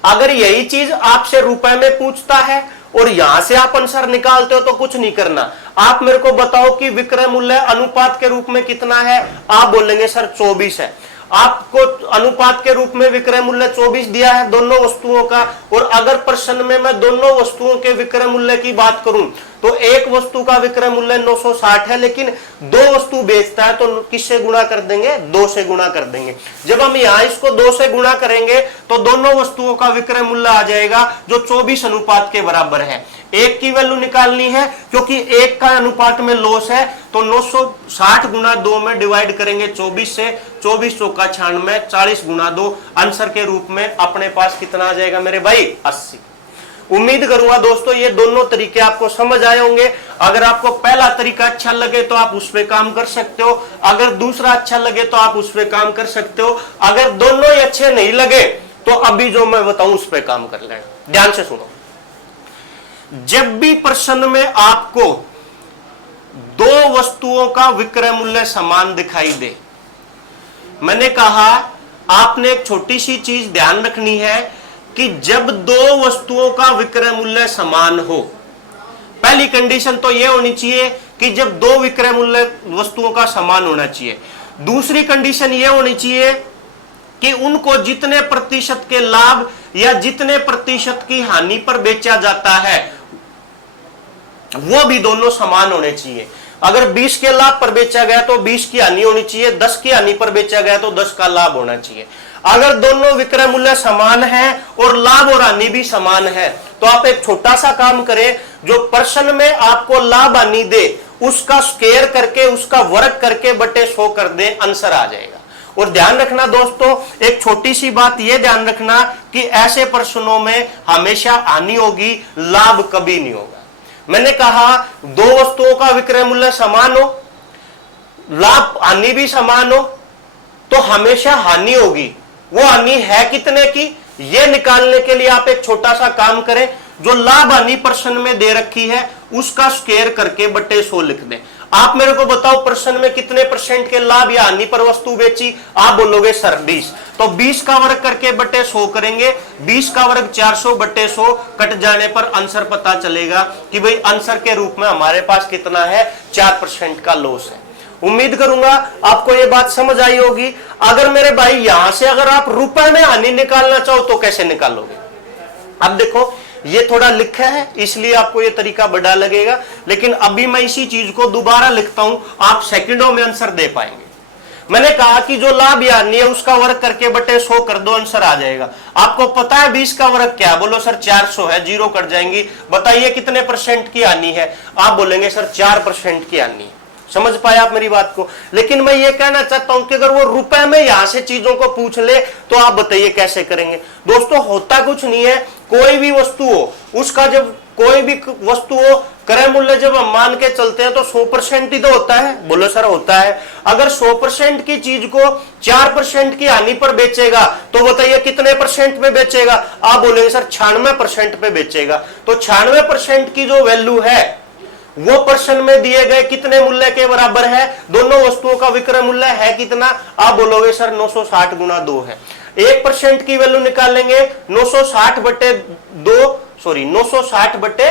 अगर यही चीज आपसे रुपए में पूछता है और यहां से आप आंसर निकालते हो तो कुछ नहीं करना, आप मेरे को बताओ कि विक्रय मूल्य अनुपात के रूप में कितना है? आप बोलेंगे सर 24 है। आपको अनुपात के रूप में विक्रय मूल्य 24 दिया है दोनों वस्तुओं का, और अगर प्रश्न में मैं दोनों वस्तुओं के विक्रय मूल्य की बात करूं तो एक वस्तु का विक्रय मूल्य 960 है, लेकिन 2 वस्तु बेचता है, तो किससे गुणा कर देंगे? 2 से गुणा कर देंगे। जब हम यहां इसको 2 से गुणा करेंगे तो दोनों वस्तुओं का विक्रय मूल्य आ जाएगा जो 24 अनुपात के बराबर है। एक की वैल्यू निकालनी है क्योंकि एक का अनुपात में लॉस है, तो 960 गुना 2 में डिवाइड करेंगे 24 से, 24 चौका 96, 40 गुना 2, आंसर के रूप में अपने पास कितना आ जाएगा मेरे भाई? 80। उम्मीद करूंगा दोस्तों ये दोनों तरीके आपको समझ आए होंगे। अगर आपको पहला तरीका अच्छा लगे तो आप उस पर काम कर सकते हो, अगर दूसरा अच्छा लगे तो आप उस पर काम कर सकते हो, अगर दोनों ही अच्छे नहीं लगे तो अभी जो मैं बताऊं उस पर काम कर लेना। ध्यान से सुनो, जब भी प्रश्न में आपको 2 वस्तुओं का विक्रय मूल्य समान दिखाई दे, मैंने कहा आपने एक छोटी सी चीज ध्यान रखनी है कि जब 2 वस्तुओं का विक्रय मूल्य समान हो, पहली कंडीशन तो यह होनी चाहिए कि जब 2 विक्रय मूल्य वस्तुओं का समान होना चाहिए। दूसरी कंडीशन यह होनी चाहिए कि उनको जितने प्रतिशत के लाभ या जितने प्रतिशत की हानि पर बेचा जाता है वो भी दोनों समान होने चाहिए। अगर 20 के लाभ पर बेचा गया तो 20 की हानि होनी चाहिए, 10 की हानि पर बेचा गया तो 10 का लाभ होना चाहिए। अगर दोनों विक्रय मूल्य समान है और लाभ और हानि भी समान है तो आप एक छोटा सा काम करें, जो प्रश्न में आपको लाभ हानि दे उसका स्क्वायर करके, उसका वर्ग करके बटे 100 कर दे, आंसर आ जाएगा। और ध्यान रखना दोस्तों, एक छोटी सी बात यह ध्यान रखना कि ऐसे प्रश्नों में हमेशा हानि होगी, लाभ कभी नहीं होगा। मैंने कहा 2 वस्तुओं का विक्रय मूल्य समान हो, लाभ हानि भी समान हो, तो हमेशा हानि होगी। वो हानि है कितने की, ये निकालने के लिए आप एक छोटा सा काम करें, जो लाभ हानि प्रश्न में दे रखी है उसका स्क्वायर करके बटे 100 लिख दें। आप मेरे को बताओ प्रश्न में कितने % के लाभ या हानि पर वस्तु बेची? आप बोलोगे सर 20, तो 20 का वर्ग करके बटे 100 करेंगे, 20 का वर्ग 400 बटे 100 कट जाने पर आंसर पता चलेगा कि भाई आंसर के रूप में हमारे पास कितना है? 4% का लॉस है। उम्मीद करूंगा आपको ये बात समझ आई होगी। अगर मेरे भाई यहां से अगर आप रुपए में हानि निकालना चाहो तो कैसे निकालोगे? अब देखो ये थोड़ा लिखा है इसलिए आपको ये तरीका बड़ा लगेगा, लेकिन अभी मैं इसी चीज को दोबारा लिखता हूं, आप सेकंडों में आंसर दे पाएंगे। मैंने कहा कि जो लाभ या हानि है उसका वर्ग करके बटे 100 कर दो, आंसर आ जाएगा। आपको पता है 20 का वर्ग क्या है? बोलो सर 400 है, 0 कट जाएंगी। बताइए कितने % की हानि है? आप बोलेंगे सर 4% की हानि। समझ पाए आप मेरी बात को। लेकिन मैं ये कहना चाहता हूं कि अगर वो रुपए में यहां से चीजों को पूछ ले तो आप बताइए कैसे करेंगे। दोस्तों होता कुछ नहीं है, कोई भी वस्तु हो उसका जब कोई भी वस्तु हो क्रय मूल्य जब हम मान के चलते हैं तो 100% ही तो होता है। बोलो सर होता है। अगर 100% की चीज को 4% की हानि पर बेचेगा तो बताइए कितने परसेंट पे बेचेगा? आप बोलेंगे सर 96% पे बेचेगा। तो 96% की जो वैल्यू है वो पर्सन में दिए गए कितने मूल्य के बराबर है? दोनों वस्तुओं का विक्रय मूल्य है कितना? आप बोलोगे सर 960 गुना 2 है। 1% की वैल्यू निकालेंगे 960 बटे 2 सॉरी 960 बटे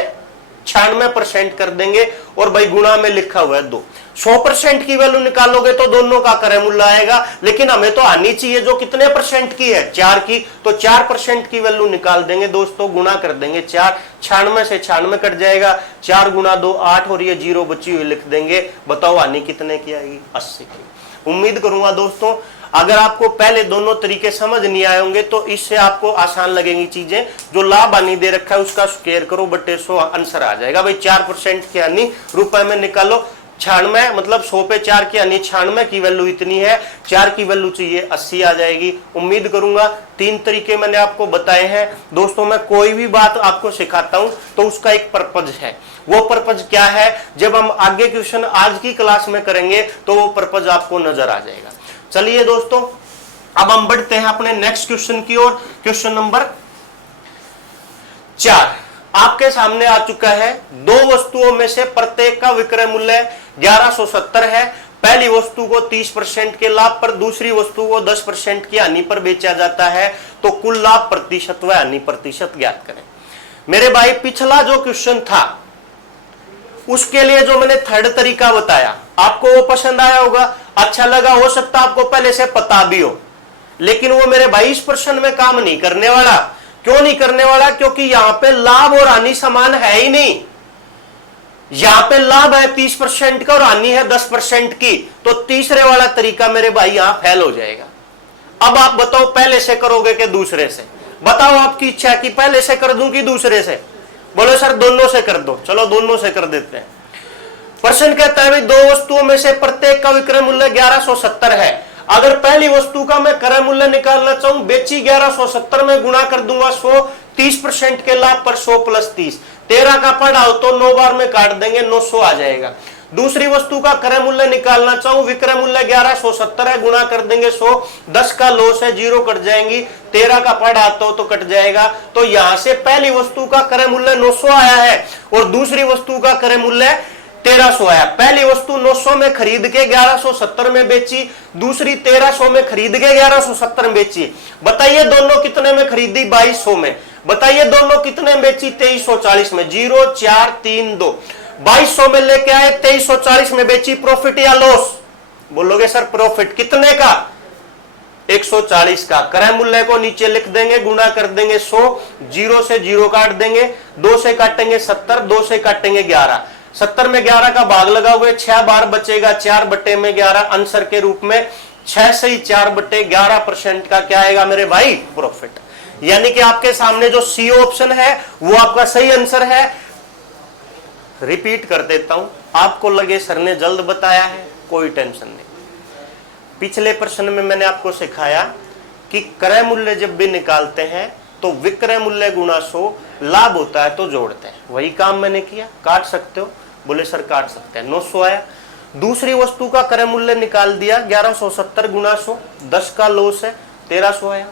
96% कर देंगे और भाई गुणा में लिखा हुआ है 2। 100% की वैल्यू निकालोगे तो दोनों का क्रय मूल्य आएगा, लेकिन हमें तो आनी चाहिए जो कितने परसेंट की है? 4 की। तो 4% की वैल्यू निकाल देंगे दोस्तों, गुणा कर देंगे 4, 96 से 96 कट जाएगा, 4 गुना 2 8 और ये 0 बची हुई लिख देंगे। बताओ हानि कितने की आएगी? 80 की। उम्मीद करूंगा दोस्तों अगर आपको पहले दोनों तरीके समझ नहीं आए होंगे तो इससे आपको आसान लगेंगी चीजें। जो लाभ हानि दे रखा है उसका स्क्वायर करो बटे 100 आंसर आ जाएगा। भाई 4% की हानि रुपए में निकालो, 96 मतलब 100 पे 4 की यानी 96 की वैल्यू इतनी है, 4 की वैल्यू चाहिए 80 आ जाएगी। उम्मीद करूंगा 3 तरीके मैंने आपको बताए हैं। दोस्तों मैं कोई भी बात आपको सिखाता हूं तो उसका एक पर्पज है। वो पर्पज क्या है? जब हम आगे क्वेश्चन आज की क्लास में करेंगे तो वो पर्पज आपको नजर आ जाएगा। चलिए दोस्तों अब हम बढ़ते हैं अपने नेक्स्ट क्वेश्चन की ओर। क्वेश्चन नंबर 4 आपके सामने आ चुका है। दो वस्तुओं में से प्रत्येक का विक्रय मूल्य 1170 है। पहली वस्तु को 30% के लाभ पर, दूसरी वस्तु को 10% की हानि पर बेचा जाता है, तो कुल लाभ प्रतिशत व हानि प्रतिशत ज्ञात करें। मेरे भाई पिछला जो क्वेश्चन था उसके लिए जो मैंने थर्ड तरीका बताया आपको वो पसंद आया होगा, अच्छा लगा। हो सकता आपको पहले से पता भी हो, लेकिन वो मेरे भाई इस प्रश्न में काम नहीं करने वाला। क्यों नहीं करने वाला? क्योंकि यहां पे लाभ और हानि समान है ही नहीं। यहां पे लाभ है 30% का और हानि है 10% की, तो तीसरे वाला तरीका मेरे भाई यहां फेल हो जाएगा। अब आप बताओ पहले से करोगे कि दूसरे से? बताओ आपकी इच्छा है कि पहले से कर दूं कि दूसरे से? बोलो सर दोनों से कर दो। चलो दोनों से कर देते हैं। प्रश्न कहता है दो वस्तुओं में से प्रत्येक का विक्रय मूल्य 1170 है। अगर पहली वस्तु का मैं क्रय मूल्य निकालना चाहूं, बेची 1170 में गुणा कर दूंगा 100, 30% के लाभ पर 100 प्लस 30, 13 का पढ़ाओ तो 9 बार में काट देंगे 900 आ जाएगा। दूसरी वस्तु का क्रय मूल्य निकालना चाहूं, विक्रय मूल्य 1170 है, गुणा कर देंगे 100, 10 का लॉस है 0 कट जाएंगी, 13 का पढ़ आता हो तो कट जाएगा। तो यहां से पहली वस्तु का क्रय मूल्य 900 आया है और दूसरी वस्तु का क्रय मूल्य 1300 आया। पहली वस्तु 900 में खरीद के 1170 में बेची, दूसरी 1300 में खरीद के 1170 में बेची। बताइए दोनों कितने में खरीदी? 2200 में। बताइए दोनों कितने में बेची? 2340 में। 0 4 3 2, 2200 में लेके आए, 2340 में बेची। प्रॉफिट या लॉस? बोलोगे सर प्रॉफिट। कितने का? 140 का। क्रय मूल्य को नीचे लिख देंगे, गुणा कर देंगे 100, 0 से 0 काट देंगे, 2 से काटेंगे 70, 2 से काटेंगे 11, 70 में 11 का भाग लगाओगे 6 बार बचेगा, 4 बटे में 11 आंसर के रूप में 6 से ही 4 बटे 11% का क्या आएगा मेरे भाई? प्रॉफिट। यानी कि आपके सामने जो सी ऑप्शन है वो आपका सही आंसर है। रिपीट कर देता हूं, आपको लगे सर ने जल्द बताया है, कोई टेंशन नहीं। पिछले प्रश्न में मैंने आपको सिखाया कि क्रय मूल्य जब भी निकालते हैं तो विक्रय मूल्य गुणा 100, लाभ होता है तो जोड़ते हैं। वही काम मैंने किया। काट सकते हो? बोले सर काट सकते हैं। 900 आया। दूसरी वस्तु का क्रय मूल्य निकाल दिया 1170 गुणा 100, 10 का लॉस है 1300 आया।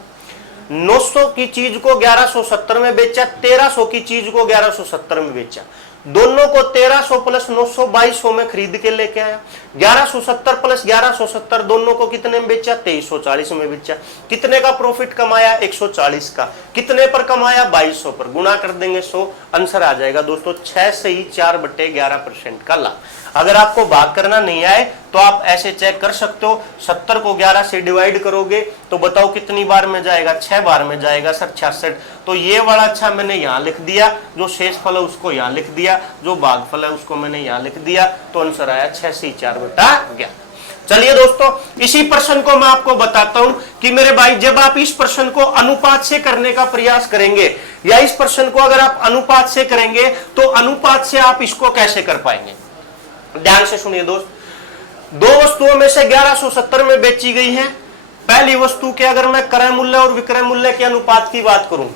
900 की चीज को 1170 में बेचा, 1300 की चीज को 1170 में बेचा। दोनों को 1300 प्लस 900 2200 में खरीद के लेके आया। 1170 प्लस 1170 दोनों को कितने में बेचा? 2340 में बेचा। कितने का प्रॉफिट कमाया? 140 का। कितने पर कमाया? 2200 पर। गुणा कर देंगे 100, आंसर आ जाएगा दोस्तों 6 से ही 4 बटे 11% का लाभ। अगर आपको भाग करना नहीं आए तो आप ऐसे चेक कर सकते हो। 70 को 11 से डिवाइड करोगे तो बताओ कितनी बार में जाएगा? 6 बार में जाएगा सर 66। तो ये वाला अच्छा मैंने यहां लिख दिया, जो शेष फल है उसको यहां लिख दिया, जो भागफल है उसको मैंने यहां लिख दिया, तो आंसर आया 6 से 4 बटा 11। चलिए दोस्तों इसी प्रश्न को मैं आपको बताता हूं कि मेरे भाई जब आप इस प्रश्न को अनुपात से करने का प्रयास करेंगे, या इस प्रश्न को अगर आप अनुपात से करेंगे तो अनुपात से आप इसको कैसे कर पाएंगे? ध्यान से सुनिए दोस्त। दो वस्तुओं में से 1170 में बेची गई है। पहली वस्तु के अगर मैं क्रय मूल्य और विक्रय मूल्य के अनुपात की बात करूं,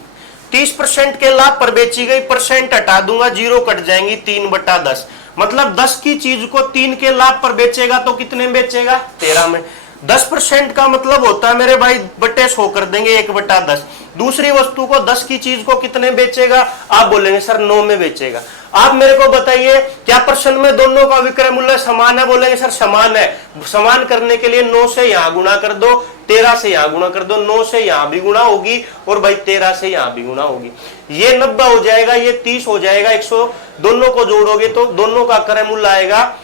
30% के लाभ पर बेची गई, परसेंट हटा दूंगा, जीरो कट जाएंगी, 3/10। मतलब 10 की चीज को 3 के लाभ पर बेचेगा तो कितने में बेचेगा? 13 में। 10% का मतलब होता है मेरे भाई बटे 100 कर देंगे, 1/10। दूसरी वस्तु को 10 की चीज को कितने बेचेगा? आप बोलेंगे सर 9 में बेचेगा। आप मेरे को बताइए क्या प्रश्न में दोनों का विक्रय मूल्य समान है? बोलेंगे सर समान है। समान करने के लिए 9 से यहां गुणा कर दो, 13 से यहां गुणा कर दो, 9 से यहां भी गुणा होगी और भाई 13 से यहां भी गुणा होगी। ये 90 हो जाएगा, ये 30 हो जाएगा, 100 दोनों को जोड़ोगे तो दोनों का क्रय मूल्य आएगा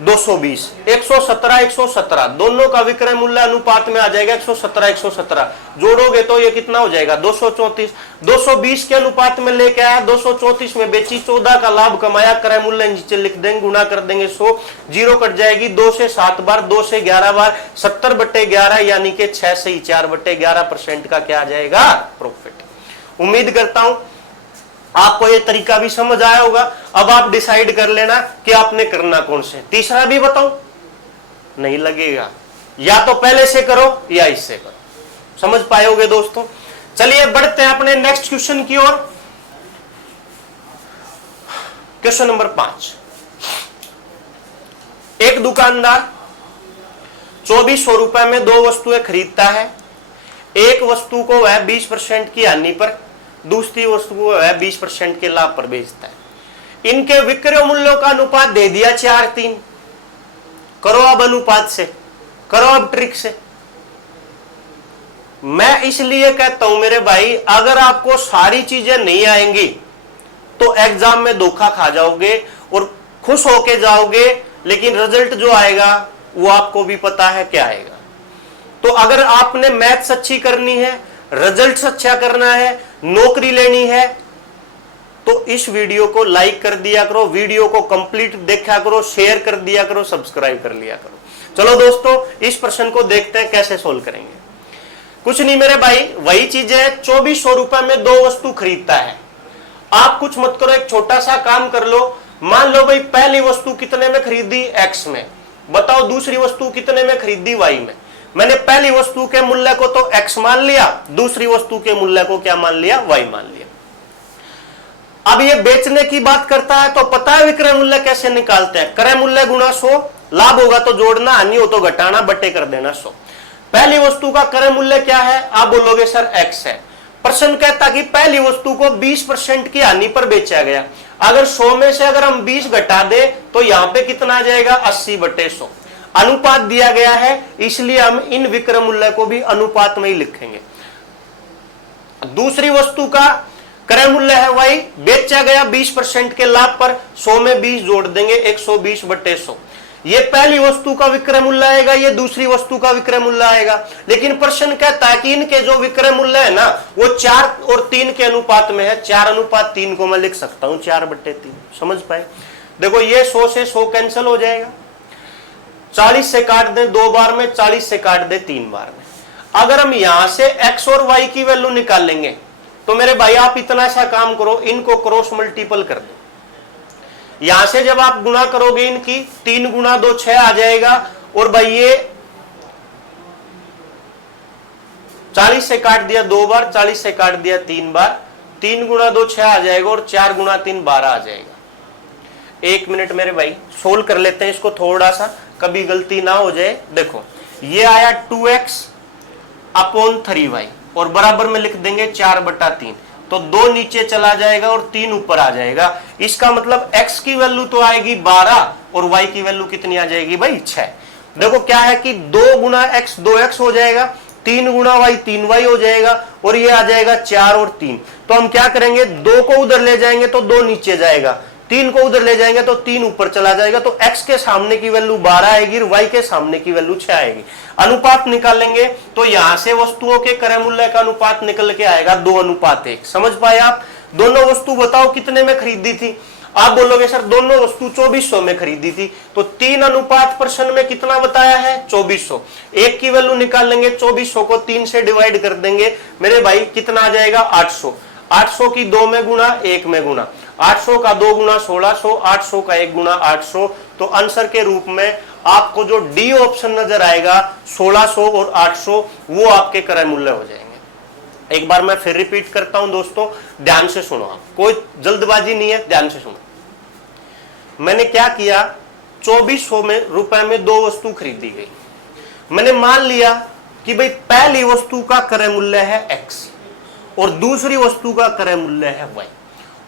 220। 117 117 दोनों का विक्रय मूल्य अनुपात में आ जाएगा 117 117। जोड़ोगे तो ये कितना हो जाएगा? 234। 220 के अनुपात में लेके आया, 234 में बेची, 14 का लाभ कमाया, क्रय मूल्य नीचे लिख देंगे, गुणा कर देंगे 100, जीरो कट जाएगी। 2 से 7 बार, 2 से 11 बार, 70/11 यानी कि 6 से 4/11% का क्या आ जाएगा? प्रॉफिट। उम्मीद करता हूं आपको ये तरीका भी समझ आया होगा। अब आप डिसाइड कर लेना कि आपने करना कौन से। तीसरा भी बताऊं? नहीं लगेगा, या तो पहले से करो या इससे करो। समझ पाओगे दोस्तों? चलिए बढ़ते हैं अपने नेक्स्ट क्वेश्चन की ओर। Question number 5। एक दुकानदार 2400 रुपए में 2 वस्तुएं खरीदता है। एक वस्तु को वह 20% की हानि पर, दूसरी वस्तु को वह 20% के लाभ पर बेचता है। इनके विक्रय मूल्यों का अनुपात दे दिया 4:3। करो अब अनुपात से, करो अब ट्रिक से। मैं इसलिए कहता हूं मेरे भाई, अगर आपको सारी चीजें नहीं आएंगी तो एग्जाम में धोखा खा जाओगे और खुश होके जाओगे, लेकिन रिजल्ट जो आएगा वो आपको भी पता है क्या आएगा। तो अगर आपने मैथ्स अच्छी करनी है, रिजल्ट अच्छा करना है, नौकरी लेनी है, तो इस वीडियो को लाइक कर दिया करो, वीडियो को कंप्लीट देखा करो, शेयर कर दिया करो, सब्सक्राइब कर लिया करो। चलो दोस्तों इस प्रश्न को देखते हैं कैसे सोल्व करेंगे। कुछ नहीं मेरे भाई, वही चीज है। 2400 रुपए में 2 वस्तु खरीदता है। आप कुछ मत करो, एक छोटा सा काम कर लो। मान लो भाई पहली वस्तु कितने में खरीदी? X में। बताओ दूसरी वस्तु कितने में खरीदी? Y में। मैंने पहली वस्तु के मूल्य को तो X मान लिया, दूसरी वस्तु के मूल्य को क्या मान लिया? Y मान लिया। अब ये बेचने की बात करता है तो पता है विक्रय मूल्य कैसे निकालते हैं? क्रय मूल्य गुणा 100, लाभ होगा तो जोड़ना, हानि हो तो घटाना, बटे कर देना 100। पहली वस्तु का क्रय मूल्य क्या है? आप बोलोगे सर X है। प्रश्न कहता कि पहली वस्तु को 20% की हानि पर बेचा गया। अगर 100 में से अगर हम 20 घटा दे तो यहां पे कितना आ जाएगा? 80/100। अनुपात दिया गया है, इसलिए हम इन विक्रय मूल्य को भी अनुपात में ही लिखेंगे। दूसरी वस्तु का क्रय मूल्य है Y, बेचा गया 20% के लाभ पर, 100 में 20 जोड़ देंगे, 120/100। ये पहली वस्तु का विक्रय मूल्य आएगा, ये दूसरी वस्तु का विक्रय मूल्य आएगा। लेकिन प्रश्न कहता है कि इनके जो विक्रय मूल्य है ना वो 4 और 3 के अनुपात में है। 4:3 को मैं लिख सकता हूं 4/3। समझ पाए? देखो ये 100 से 100 कैंसिल हो जाएगा, 40 से काट दें 2 बार में, 40 से काट दें 3 बार में। अगर हम यहां से X और Y की वैल्यू निकालेंगे तो मेरे भाई आप इतना सा काम करो, इनको क्रॉस मल्टीपल कर दो। यहां से जब आप गुणा करोगे इनकी, 3 × 2 6 आ जाएगा, और भाई ये 40 से काट दिया 2 बार, 40 से काट दिया 3 बार, 3 × 2 6 आ जाएगा और 4 × 3 12 आ जाएगा। 1 मिनट मेरे भाई सोल्व कर लेते हैं इसको थोड़ा सा, कभी गलती ना हो जाए। देखो ये आया 2x/3y और बराबर में लिख देंगे 4/3। तो 2 नीचे चला जाएगा और 3 ऊपर आ जाएगा। इसका मतलब x की वैल्यू तो आएगी 12 और y की वैल्यू कितनी आ जाएगी भाई? 6। देखो क्या है कि 2 × x 2x हो जाएगा, 3 × y 3y हो जाएगा, और ये आ जाएगा 4 और 3। तो हम क्या करेंगे, 2 को उधर ले जाएंगे तो 2 नीचे जाएगा, 3 को उधर ले जाएंगे तो 3 ऊपर चला जाएगा। तो x के सामने की वैल्यू 12 आएगी और y के सामने की वैल्यू 6 आएगी। अनुपात निकालेंगे तो यहां से वस्तुओं के क्रय मूल्य का अनुपात निकल के आएगा 2:1। समझ पाए आप? दोनों वस्तु बताओ कितने में खरीदी थी? आप बोलोगे सर दोनों वस्तु 2400 में खरीदी थी। तो 3 अनुपात प्रश्न में कितना बताया है? 2400। एक की वैल्यू निकाल लेंगे, 2400 को 3 से डिवाइड कर देंगे मेरे भाई, कितना आ जाएगा? 800। 800 की 2 में गुणा, 1 में गुणा, 800 का 2 × 1600, 800 का 1 × 800। तो आंसर के रूप में आपको जो डी ऑप्शन नजर आएगा 1600 और 800 वो आपके क्रय मूल्य हो जाएंगे। एक बार मैं फिर रिपीट करता हूं दोस्तों, ध्यान से सुनो, आप कोई जल्दबाजी नहीं है, ध्यान से सुनो। मैंने क्या किया, 2400 रुपए में दो वस्तु खरीदी गई। मैंने मान लिया कि भाई पहली वस्तु का क्रय मूल्य है x और दूसरी वस्तु का क्रय मूल्य है y,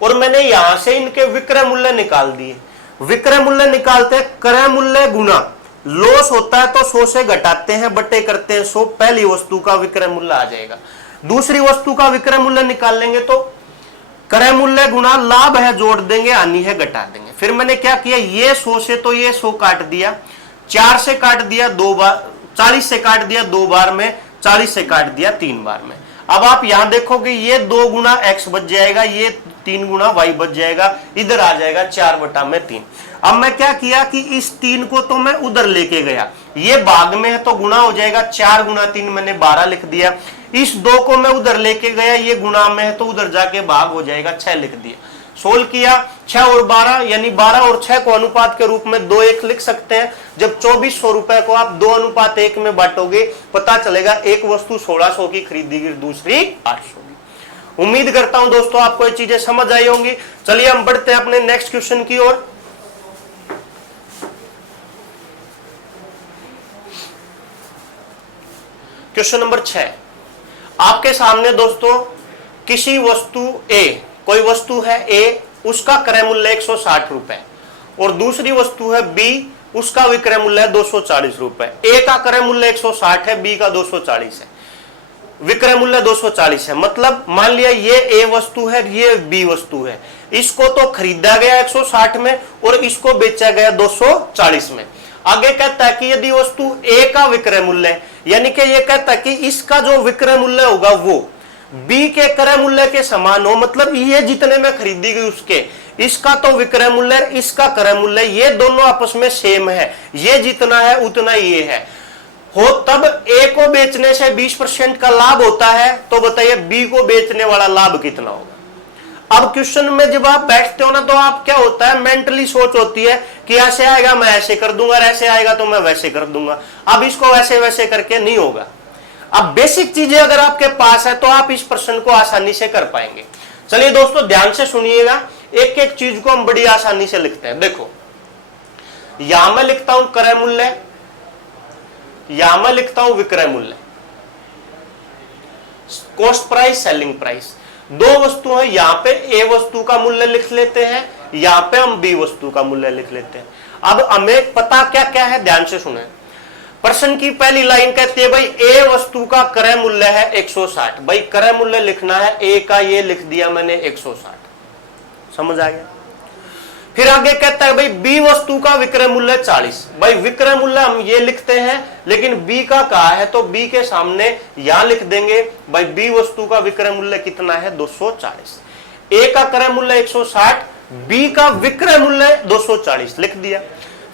और मैंने यहां से इनके विक्रय मूल्य निकाल दिए। विक्रय मूल्य निकालते हैं, क्रय मूल्य गुना लॉस होता है तो 100 से घटाते हैं, बटे करते हैं 100, पहली वस्तु का विक्रय मूल्य आ जाएगा। दूसरी वस्तु का विक्रय मूल्य निकाल लेंगे तो क्रय मूल्य गुना लाभ है जोड़ देंगे, हानि है घटा देंगे। फिर मैंने क्या किया, ये 100 से तो ये 100 काट दिया, 4 से काट दिया 2 बार, 40 से काट दिया 2 बार में, 40 से काट दिया 3 बार में। अब आप यहां देखोगे ये 2 गुना x बच जाएगा, ये 3 गुना y बच जाएगा, इधर आ जाएगा 4/3। अब मैं क्या किया कि इस 3 को तो मैं उधर लेके गया, ये भाग में है तो गुना हो जाएगा, 4 गुना 3 मैंने 12 लिख दिया। इस 2 को मैं उधर लेके गया, ये गुना में है तो उधर जाके भाग हो जाएगा, 6 लिख दिया। सोल्व किया, 6 और 12 यानी 12 और 6 को अनुपात के रूप में 2:1 लिख सकते हैं। जब 2400 रुपए को आप 2:1 में बांटोगे, पता चलेगा एक वस्तु 1600 की खरीदी गई, दूसरी 800 की। उम्मीद करता हूं दोस्तों आपको ये चीजें समझ आई होंगी। चलिए हम बढ़ते हैं अपने नेक्स्ट क्वेश्चन की ओर। क्वेश्चन नंबर 6 आपके सामने दोस्तों, किसी वस्तु ए, कोई वस्तु है ए, उसका क्रय मूल्य 160 रुपए और दूसरी वस्तु है बी, उसका विक्रय मूल्य है 240 रुपए। ए का क्रय मूल्य 160 है, बी का 240 है, विक्रय मूल्य 240 है। मतलब मान लिया ये ए वस्तु है, ये बी वस्तु है, इसको तो खरीदा गया 160 में और इसको बेचा गया 240 में। आगे कहता है कि यदि वस्तु ए का विक्रय मूल्य, यानी कि ये कहता है कि इसका जो विक्रय मूल्य होगा वो बी के क्रय मूल्य के समान हो, मतलब ये जितने में खरीदी गई उसके, इसका तो विक्रय मूल्य, इसका क्रय मूल्य, ये दोनों आपस में सेम है, ये जितना है उतना ये है हो, तब ए को बेचने से 20% का लाभ होता है। तो बताइए बी को बेचने वाला लाभ कितना होगा। अब क्वेश्चन में जब आप बैठते हो ना, तो आप क्या होता है, मेंटली सोच होती है कि ऐसे आएगा मैं ऐसे कर दूंगा, ऐसे आएगा तो मैं वैसे कर दूंगा। अब इसको वैसे वैसे करके नहीं होगा। अब बेसिक चीजें अगर आपके पास है तो आप इस प्रश्न को आसानी से कर पाएंगे। चलिए दोस्तों ध्यान से सुनिएगा, एक एक चीज को हम बड़ी आसानी से लिखते हैं। देखो यहां मैं लिखता हूं क्रय मूल्य, यहां मैं लिखता हूं विक्रय मूल्य, कॉस्ट प्राइस, सेलिंग प्राइस। दो वस्तु है, यहां पे ए वस्तु का मूल्य लिख लेते हैं, यहां पे हम बी वस्तु का मूल्य लिख लेते हैं। अब हमें पता क्या क्या है, ध्यान से सुने। प्रश्न की पहली लाइन कहती है भाई ए वस्तु का क्रय मूल्य है 160। भाई क्रय मूल्य लिखना है, ए का ये लिख दिया मैंने 160, समझ आ गया। फिर आगे कहता है भाई बी वस्तु का विक्रय मूल्य 40। भाई विक्रय मूल्य हम ये लिखते हैं, लेकिन बी का कहा है तो बी के सामने यहां लिख देंगे भाई बी वस्तु का विक्रय मूल्य कितना है 240। ए का क्रय मूल्य 160, बी का विक्रय मूल्य 240 लिख दिया।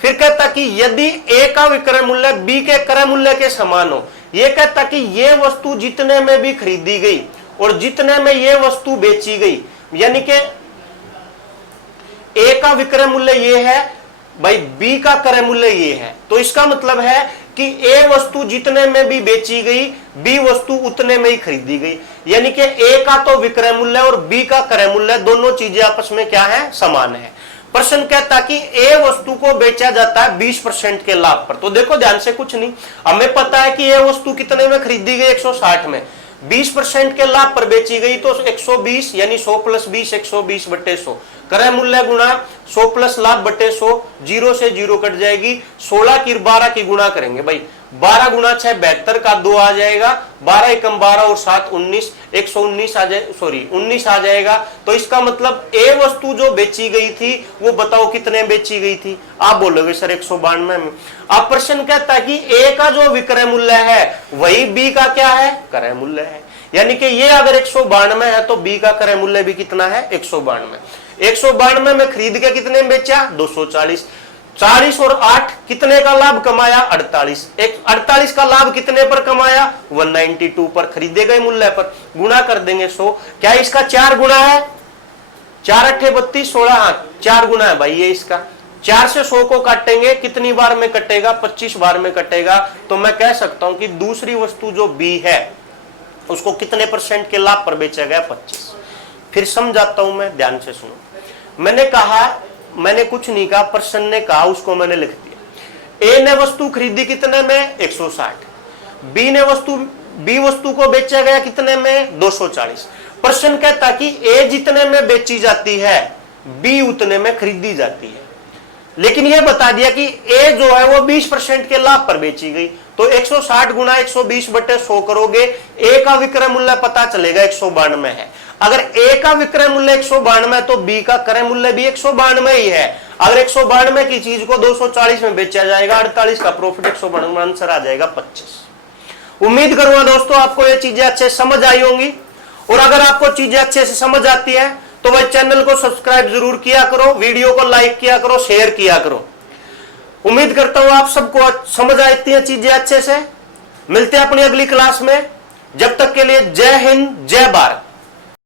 फिर कहता कि यदि ए का विक्रय मूल्य बी के क्रय मूल्य के समान हो, यह कहता कि ये वस्तु जितने में भी खरीदी गई और जितने में ये वस्तु बेची गई, यानी कि ए का विक्रय मूल्य ये है, भाई बी का क्रय मूल्य ये है, तो इसका मतलब है कि ए वस्तु जितने में भी बेची गई, बी वस्तु उतने में ही खरीदी गई। यानी कि ए का तो विक्रय मूल्य और बी का क्रय मूल्य दोनों चीजें आपस में क्या है, समान है। प्रश्न कहता कि ए वस्तु को बेचा जाता है 20% के लाभ पर। तो देखो ध्यान से, कुछ नहीं, हमें पता है कि ए वस्तु कितने में खरीदी गई 160 में, 20% के लाभ पर बेची गई तो 120 यानी 100 + 20 120/100, क्रय मूल्य गुणा 100 + लाभ बटे 100, 0 से 0 कट जाएगी। 16 की 12 की गुणा करेंगे भाई, 12 गुणा 6 72 का 2 आ जाएगा, 12 एकम 12 और 7 19, 119 आ जाए, सॉरी 19 आ जाएगा। तो इसका मतलब ए वस्तु जो बेची गई थी वो बताओ कितने बेची गई थी, आप बोलोगे सर 192 में। अब प्रश्न कहता है कि ए का जो विक्रय मूल्य है वही बी का क्या है, क्रय मूल्य है। यानी कि ये अगर 192 है तो बी का क्रय मूल्य भी कितना है, 192। 192 में खरीद के कितने में बेचा, 240। 40 और 8 कितने का लाभ कमाया, 48। 48 का लाभ कितने पर कमाया, 192 पर, खरीदे गए मूल्य पर। गुणा कर देंगे 100। क्या इसका 4 गुना है, 4 × 8 = 32, 16 हाथ 4 गुना है भाई ये इसका। 4 से 100 को काटेंगे, कितनी बार में कटेगा? 25 बार में कटेगा। तो मैं कह सकता हूं कि दूसरी वस्तु जो बी है उसको कितने % के लाभ पर बेचा गया? 25। फिर समझाता हूं मैं, ध्यान से सुनो। मैंने कुछ नहीं कहा, पर्सन ने कहा, उसको मैंने लिख दिया। ए ने वस्तु खरीदी कितने में? 160। बी वस्तु को बेचा गया कितने में? 240। पर्सन कहता कि ए जितने में बेची जाती है बी उतने में खरीदी जाती है, लेकिन यह बता दिया कि ए जो है वो 20% के लाभ पर बेची गई। तो 160 गुना 120/100 करोगे, ए का विक्रय मूल्य पता चलेगा 192 है। अगर ए का विक्रय मूल्य 192 है तो बी का क्रय मूल्य भी 192 ही है। अगर 192 की चीज को 240 में बेचा जाएगा, 48 का प्रॉफिट, 192 आंसर आ जाएगा 25। उम्मीद करूंगा दोस्तों आपको ये चीजें अच्छे समझ आई होंगी, और अगर आपको चीजें अच्छे से समझ आती है तो वह चैनल को सब्सक्राइब जरूर किया करो, वीडियो को लाइक किया करो, शेयर किया करो। उम्मीद करता हूं आप सबको समझ आती हैं चीजें अच्छे से। मिलते हैं अपनी अगली क्लास में, जब तक के लिए जय हिंद, जय भारत।